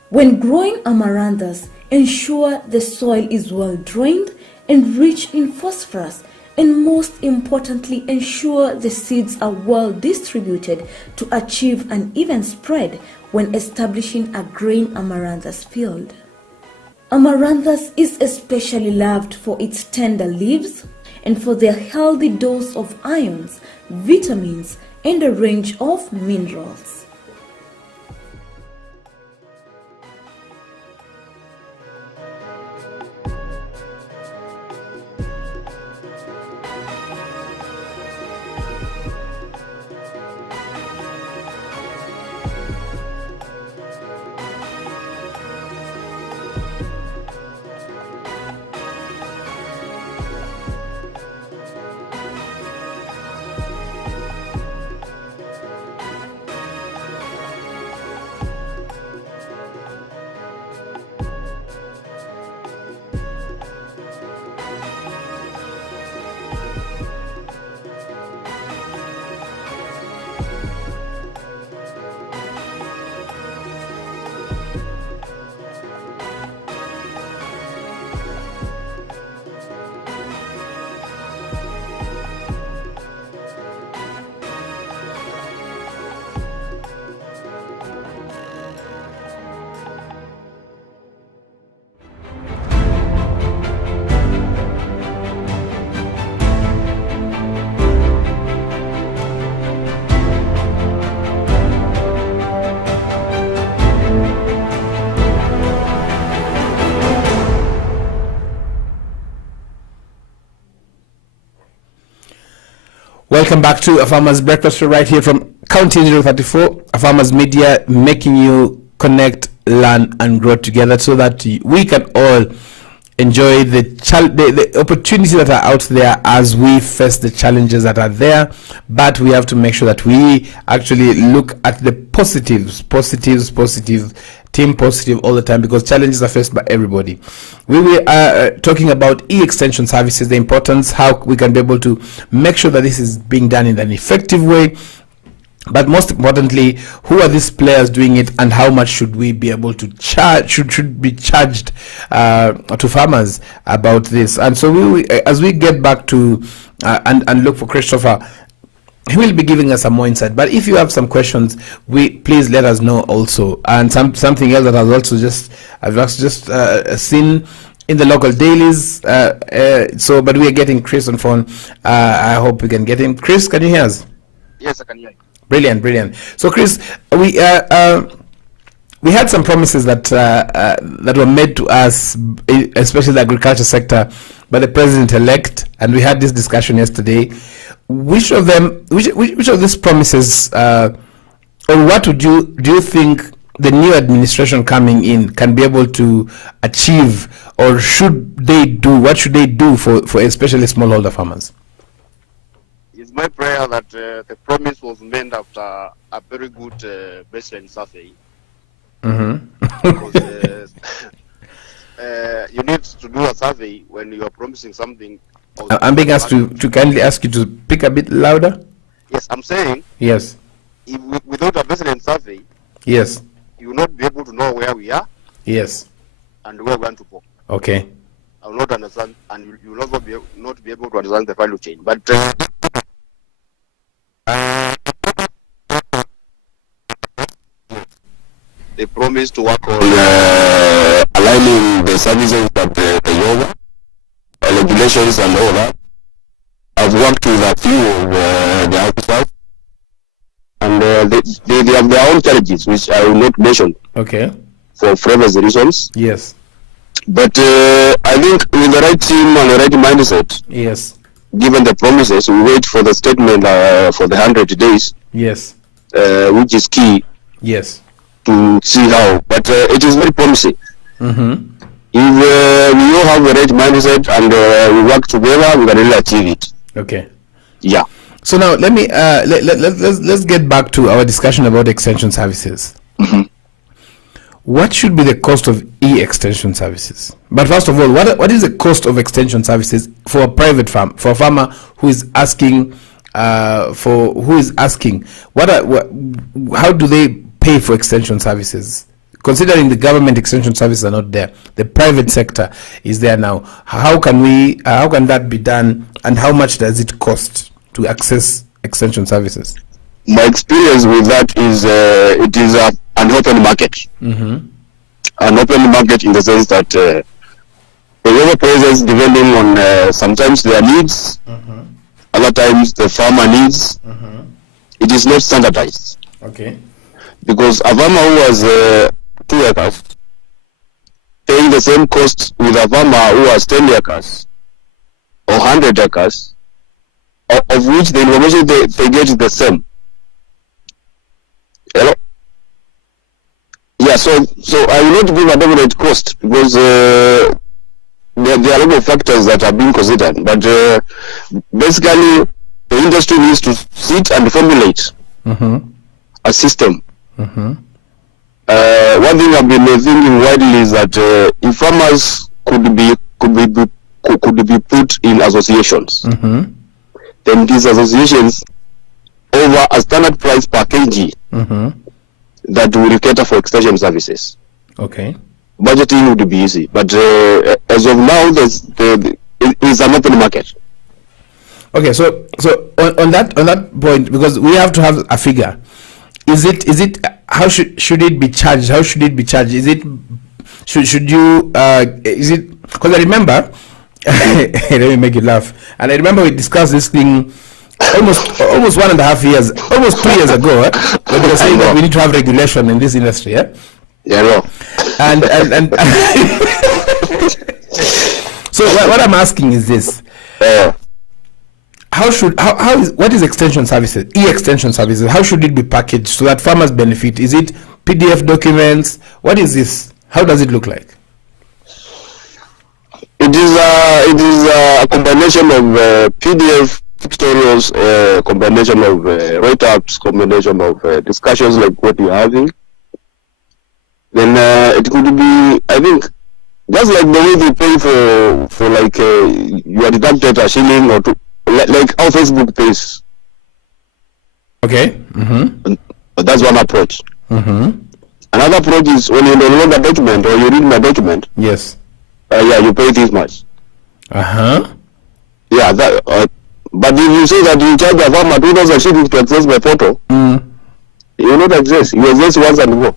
When growing amaranthus, ensure the soil is well drained and rich in phosphorus, and most importantly, ensure the seeds are well distributed to achieve an even spread when establishing a grain amaranthus field. Amaranthus is especially loved for its tender leaves and for their healthy dose of ions, vitamins, and a range of minerals. Welcome back to Afarmers Breakfast Show right here from County 034, Afarmers Media, making you connect, learn, and grow together so that we can all enjoy the opportunities that are out there as we face the challenges that are there. But we have to make sure that we actually look at the positives, team positive all the time, because challenges are faced by everybody. We were talking about e-extension services, the importance, how we can be able to make sure that this is being done in an effective way. But most importantly, who are these players doing it, and how much should we be able to charge, should be charged to farmers about this? And so as we get back to and look for Christopher, he will be giving us some more insight. But if you have some questions, please let us know also. And something else that I've just seen in the local dailies. But we are getting Chris on phone. I hope we can get him. Chris, can you hear us? Yes, I can hear you. Brilliant. So, Chris, we had some promises that were made to us, especially the agriculture sector, by the president-elect, and we had this discussion yesterday. Which of these promises, or what do you think the new administration coming in can be able to achieve, or should they do? What should they do for especially smallholder farmers? It's my prayer that the promise was made after a very good baseline survey. Because you need to do a survey when you are promising something. I'm being asked to kindly ask you to speak a bit louder. Yes, I'm saying. Yes. Without a baseline survey. Yes. You will not be able to know where we are. Yes. And where we want to go. Okay. I will not understand, and you will not be able to understand the value chain. But they promised to work on aligning the services that they offer, regulations and all that. I've worked with a few of the officers, and they have their own challenges, which I will not mention. Okay. For obvious reasons. Yes. But I think with the right team and the right mindset, yes, given the promises, we wait for the statement for the 100 days. Yes. Which is key. Yes. To see how. But it is very promising. Mm-hmm. If we all have the right mindset and we work together, we can really achieve it. Okay. Yeah. So now let me let's get back to our discussion about extension services. Mm-hmm. What should be the cost of e-extension services? But first of all, what is the cost of extension services for a private farm, for a farmer who is asking how do they pay for extension services? Considering the government extension services are not there, the private sector is there now. How can that be done, and how much does it cost to access extension services? My experience with that is it is an open market. Mm-hmm. An open market in the sense that whoever prices depending on sometimes their needs, mm-hmm. other times the farmer needs. Mm-hmm. It is not standardized. Okay. Because a farmer who has 2 acres paying the same cost with a farmer who has 10 acres or 100 acres, of which the information they get is the same. Hello? Yeah, so I will not give a definite cost because there are a lot of factors that are being considered. But basically, the industry needs to sit and formulate mm-hmm. a system. Mm-hmm. One thing I've been thinking widely is that if farmers could be put in associations, mm-hmm. then these associations over a standard price per kg. Mm-hmm. that will cater for extension services. Okay. Budgeting would be easy, but as of now, it is an open market. Okay, so on that point, because we have to have a figure, is it how should it be charged? How should it be charged? Is it should you is it, because I remember let me make you laugh, and I remember we discussed this thing almost 1.5 years, almost 2 years ago, when they were saying that we need to have regulation in this industry. Yeah, no. And so what I'm asking is this: what is extension services, e-extension services? How should it be packaged so that farmers benefit? Is it PDF documents? What is this? How does it look like? It is a combination of PDF tutorials, combination of write-ups, combination of discussions like what you're having. Then it could be, I think, just like the way they pay for like you are deducted a shilling or two, like how Facebook pays. Okay. Mm-hmm. That's one approach. Mm-hmm. Another approach is when you download a document or you read my document. Yes. You pay this much. Uh-huh. Yeah, that. But if you say that you charge a farmer 2,000 shillings to access my portal, you will not access. You access once and go.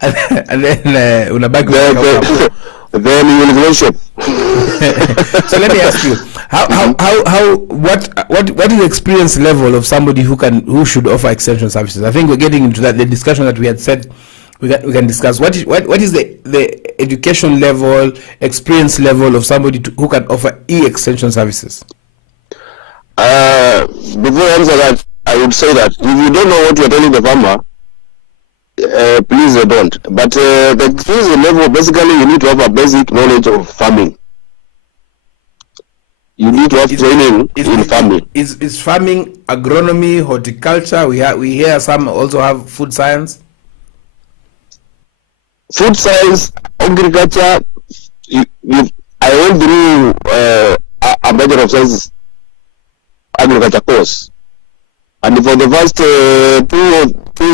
And then then you will go shop. So let me ask you, what is the experience level of somebody who should offer extension services? I think we're getting into that, the discussion that we had said we can discuss. What is the education level, experience level of somebody who can offer e-extension services? Before I answer that, I would say that if you don't know what you're telling the farmer, please don't. But the experience level, basically, you need to have a basic knowledge of farming. You need to have training in farming. Is farming agronomy, horticulture? We hear some also have food science. Food science, agriculture. I went through a Bachelor of Science agriculture course, and for the first 2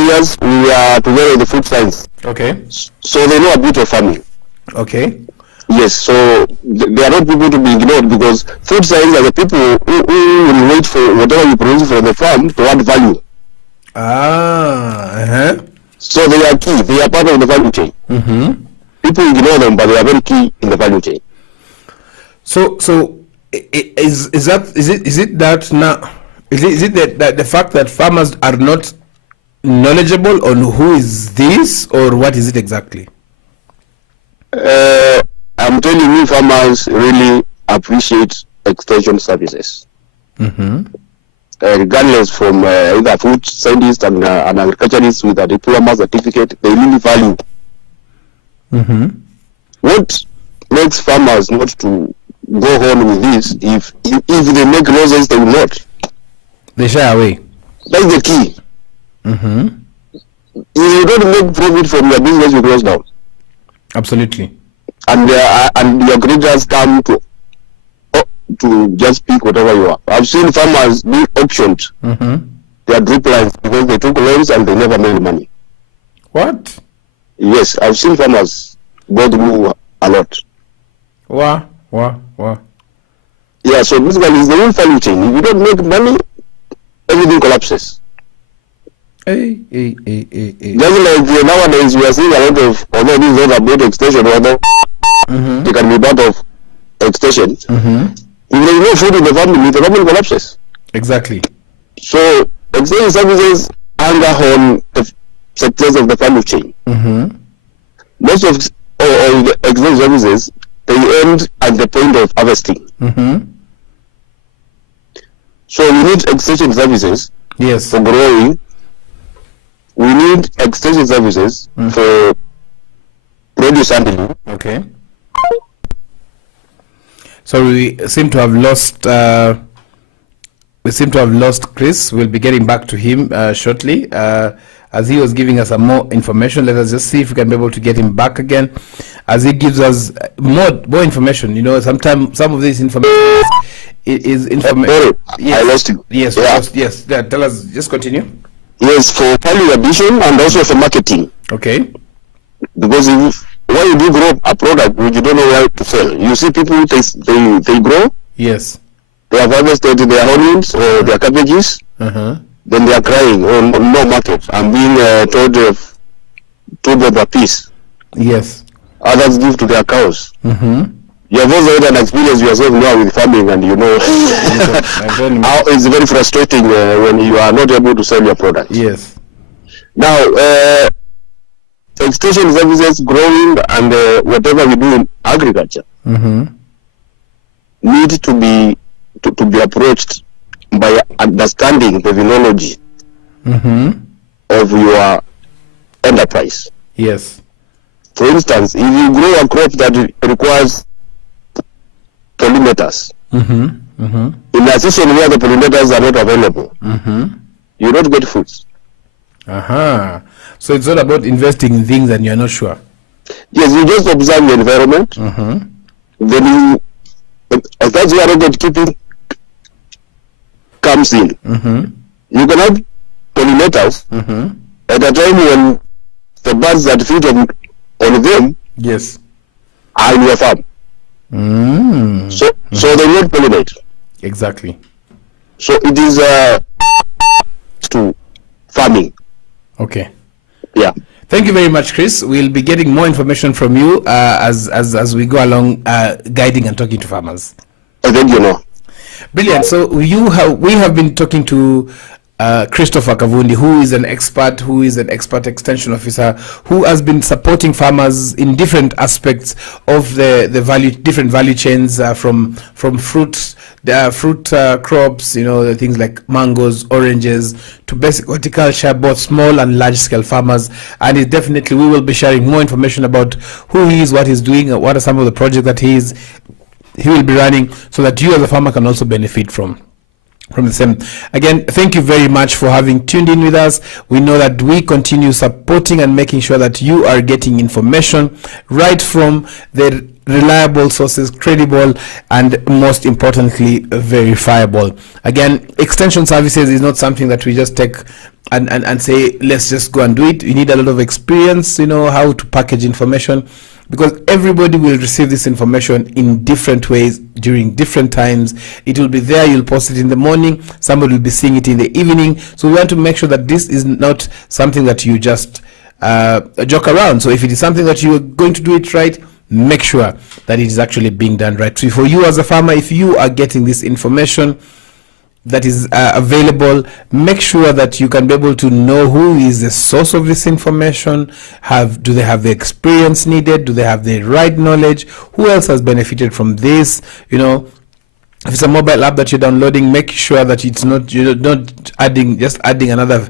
years we are together with the food science. Okay. So they know a bit of farming. Okay. Yes, so they are not people to be ignored, because food science are the people who will wait for whatever you produce from the farm to add value. So they are key. They are part of the value chain. People ignore them, but they are very key in the value chain. So is it that the fact that farmers are not knowledgeable on who is this, or what is it exactly? I'm telling you, farmers really appreciate extension services. Regardless from either food scientists and an agriculturist with a diploma certificate, they really value. What makes farmers not to go on with this? If they make losses, they will not. They shy away. That's the key. If you don't make profit from your business, you close down. Absolutely. And your creditors come to just pick whatever you are. I've seen farmers being auctioned their drip lines because they took loans and they never made money. What? Yes, I've seen farmers go through a lot. Wow. Yeah, so basically it's the whole value chain. If you don't make money, everything collapses. Hey. Just like nowadays we are seeing a lot of, although this is not about extension, although they can be part of extension. If there is no food in the family collapses. Exactly. So extension services hang on the success of the value chain. Most of the extension services, they end at the point of harvesting. So we need extension services for growing. We need extension services for produce handling. Okay. So we seem to have lost Chris. We'll be getting back to him shortly. As he was giving us some more information, let us just see if we can be able to get him back again, as he gives us more information. You know, sometimes some of this information is information. Yes. I lost you. Yes. Yes. Yeah, tell us. Just continue. Yes, for value addition and also for marketing. Okay. Because when you do grow a product which you don't know where to sell, you see people they grow. Yes. They have harvested their onions or their cabbages. Then they are crying, oh, no market. I'm being told of a piece. Yes. Others give to their cows. You have also had an experience yourself now with farming, and you know how it's very frustrating when you are not able to sell your product. Yes. Now, extension services, growing, and whatever we do in agriculture need to be approached by understanding the terminology of your enterprise. Yes. For instance, if you grow a crop that requires pollinators in a season where the pollinators are not available, you don't get fruits. So it's all about investing in things and you're not sure. Yes, you just observe the environment. Then that's where record keeping comes in. You can have pollinators at a time when the birds that feed on them are in your farm. So they won't pollinate. Exactly. So it is to farming. Okay. Yeah. Thank you very much, Chris. We'll be getting more information from you as we go along, guiding and talking to farmers. I think you know. Brilliant. So we have been talking to Christopher Kavundi, who is an expert extension officer, who has been supporting farmers in different aspects of the different value chains, from fruit crops, you know, the things like mangoes, oranges, to basic horticulture, both small and large scale farmers. And we will be sharing more information about who he is, what he's doing, what are some of the projects that he will be running, so that you as a farmer can also benefit from the same. Again, thank you very much for having tuned in with us. We know that we continue supporting and making sure that you are getting information right from the reliable sources, credible, and most importantly, verifiable. Again, extension services is not something that we just take and say, let's just go and do it. You need a lot of experience, you know, how to package information. because everybody will receive this information in different ways during different times. It will be there, you'll post it in the morning, somebody will be seeing it in the evening. So we want to make sure that this is not something that you just joke around. So if it is something that you are going to do it right, make sure that it is actually being done right. So for you as a farmer, if you are getting this information that is available, make sure that you can be able to know who is the source of this information. Do they have the experience needed? Do they have the right knowledge? Who else has benefited from this? You know, if it's a mobile app that you're downloading, make sure that it's not, you're not adding another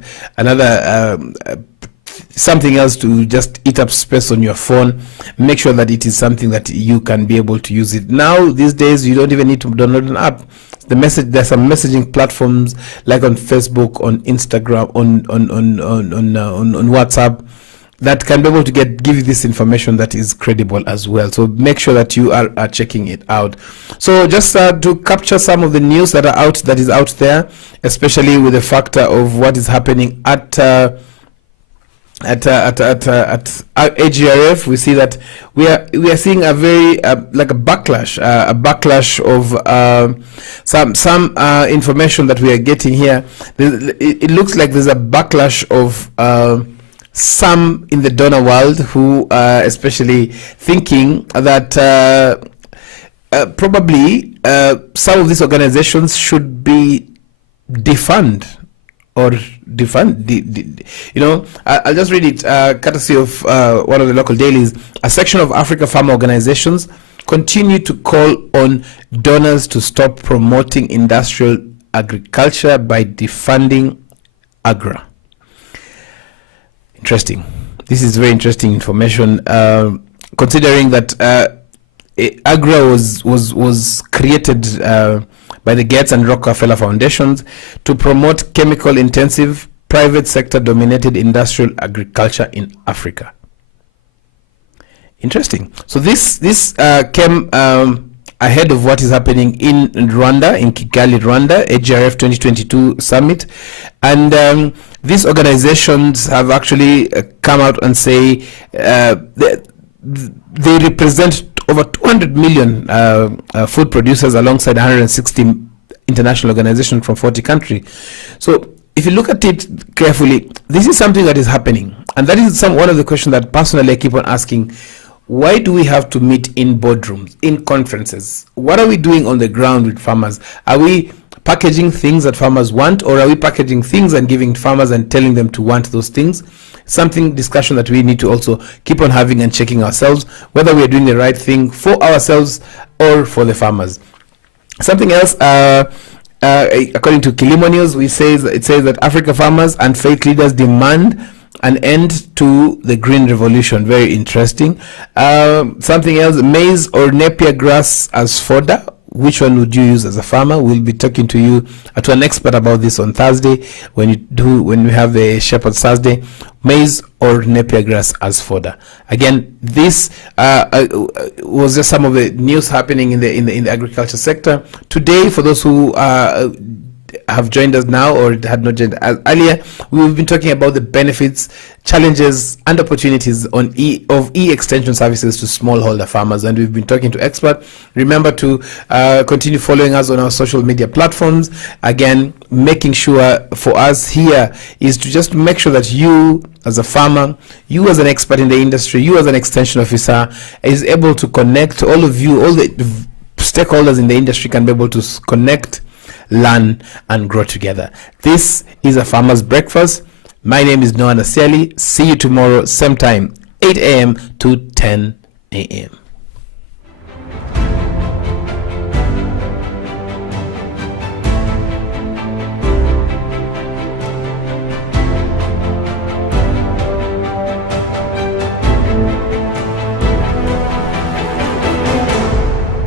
something else to just eat up space on your phone. Make sure that it is something that you can be able to use it. Now these days you don't even need to download an app. There's some messaging platforms like on Facebook, on Instagram, on WhatsApp, that can be able to give you this information that is credible as well. So make sure that you are checking it out. So just to capture some of the news that is out there, especially with the factor of what is happening at AGRF, we see that we are seeing a very like a backlash of some information that we are getting here. It looks like there's a backlash of some in the donor world who especially thinking that probably some of these organizations should be defund or defund. You know, I'll just read it courtesy of one of the local dailies. A section of Africa farmer organizations continue to call on donors to stop promoting industrial agriculture by defunding AGRA. Interesting. This is very interesting information, considering that AGRA was created by the Gates and Rockefeller Foundations to promote chemical-intensive, private sector-dominated industrial agriculture in Africa. Interesting. So this came ahead of what is happening in Rwanda, in Kigali, Rwanda, AGRF 2022 summit, and these organizations have actually come out and say they represent over 200 million food producers alongside 160 international organizations from 40 countries. So if you look at it carefully, this is something that is happening. And that is one of the questions that personally I keep on asking. Why do we have to meet in boardrooms, in conferences? What are we doing on the ground with farmers? Are we packaging things that farmers want, or are we packaging things and giving farmers and telling them to want those things? Discussion that we need to also keep on having and checking ourselves, whether we are doing the right thing for ourselves or for the farmers. Something else, according to Kilimo News, it says that Africa farmers and faith leaders demand an end to the green revolution. Very interesting. Something else, maize or napier grass as fodder. Which one would you use as a farmer? We'll be talking to an expert about this on Thursday when we have the Shepherd's Thursday. Maize or napier grass as fodder. Again, this was just some of the news happening in the agriculture sector today. For those who have joined us now or had not joined us earlier, we've been talking about the benefits, challenges and opportunities of e-extension services to smallholder farmers, and we've been talking to experts. Remember to continue following us on our social media platforms. Again, making sure for us here is to just make sure that you as a farmer, you as an expert in the industry, you as an extension officer is able to connect. All of you, all the stakeholders in the industry can be able to connect, learn and grow together. This is a Farmer's Breakfast. My name is Noah Nasiali. See you tomorrow, same time, 8 a.m. to 10 a.m.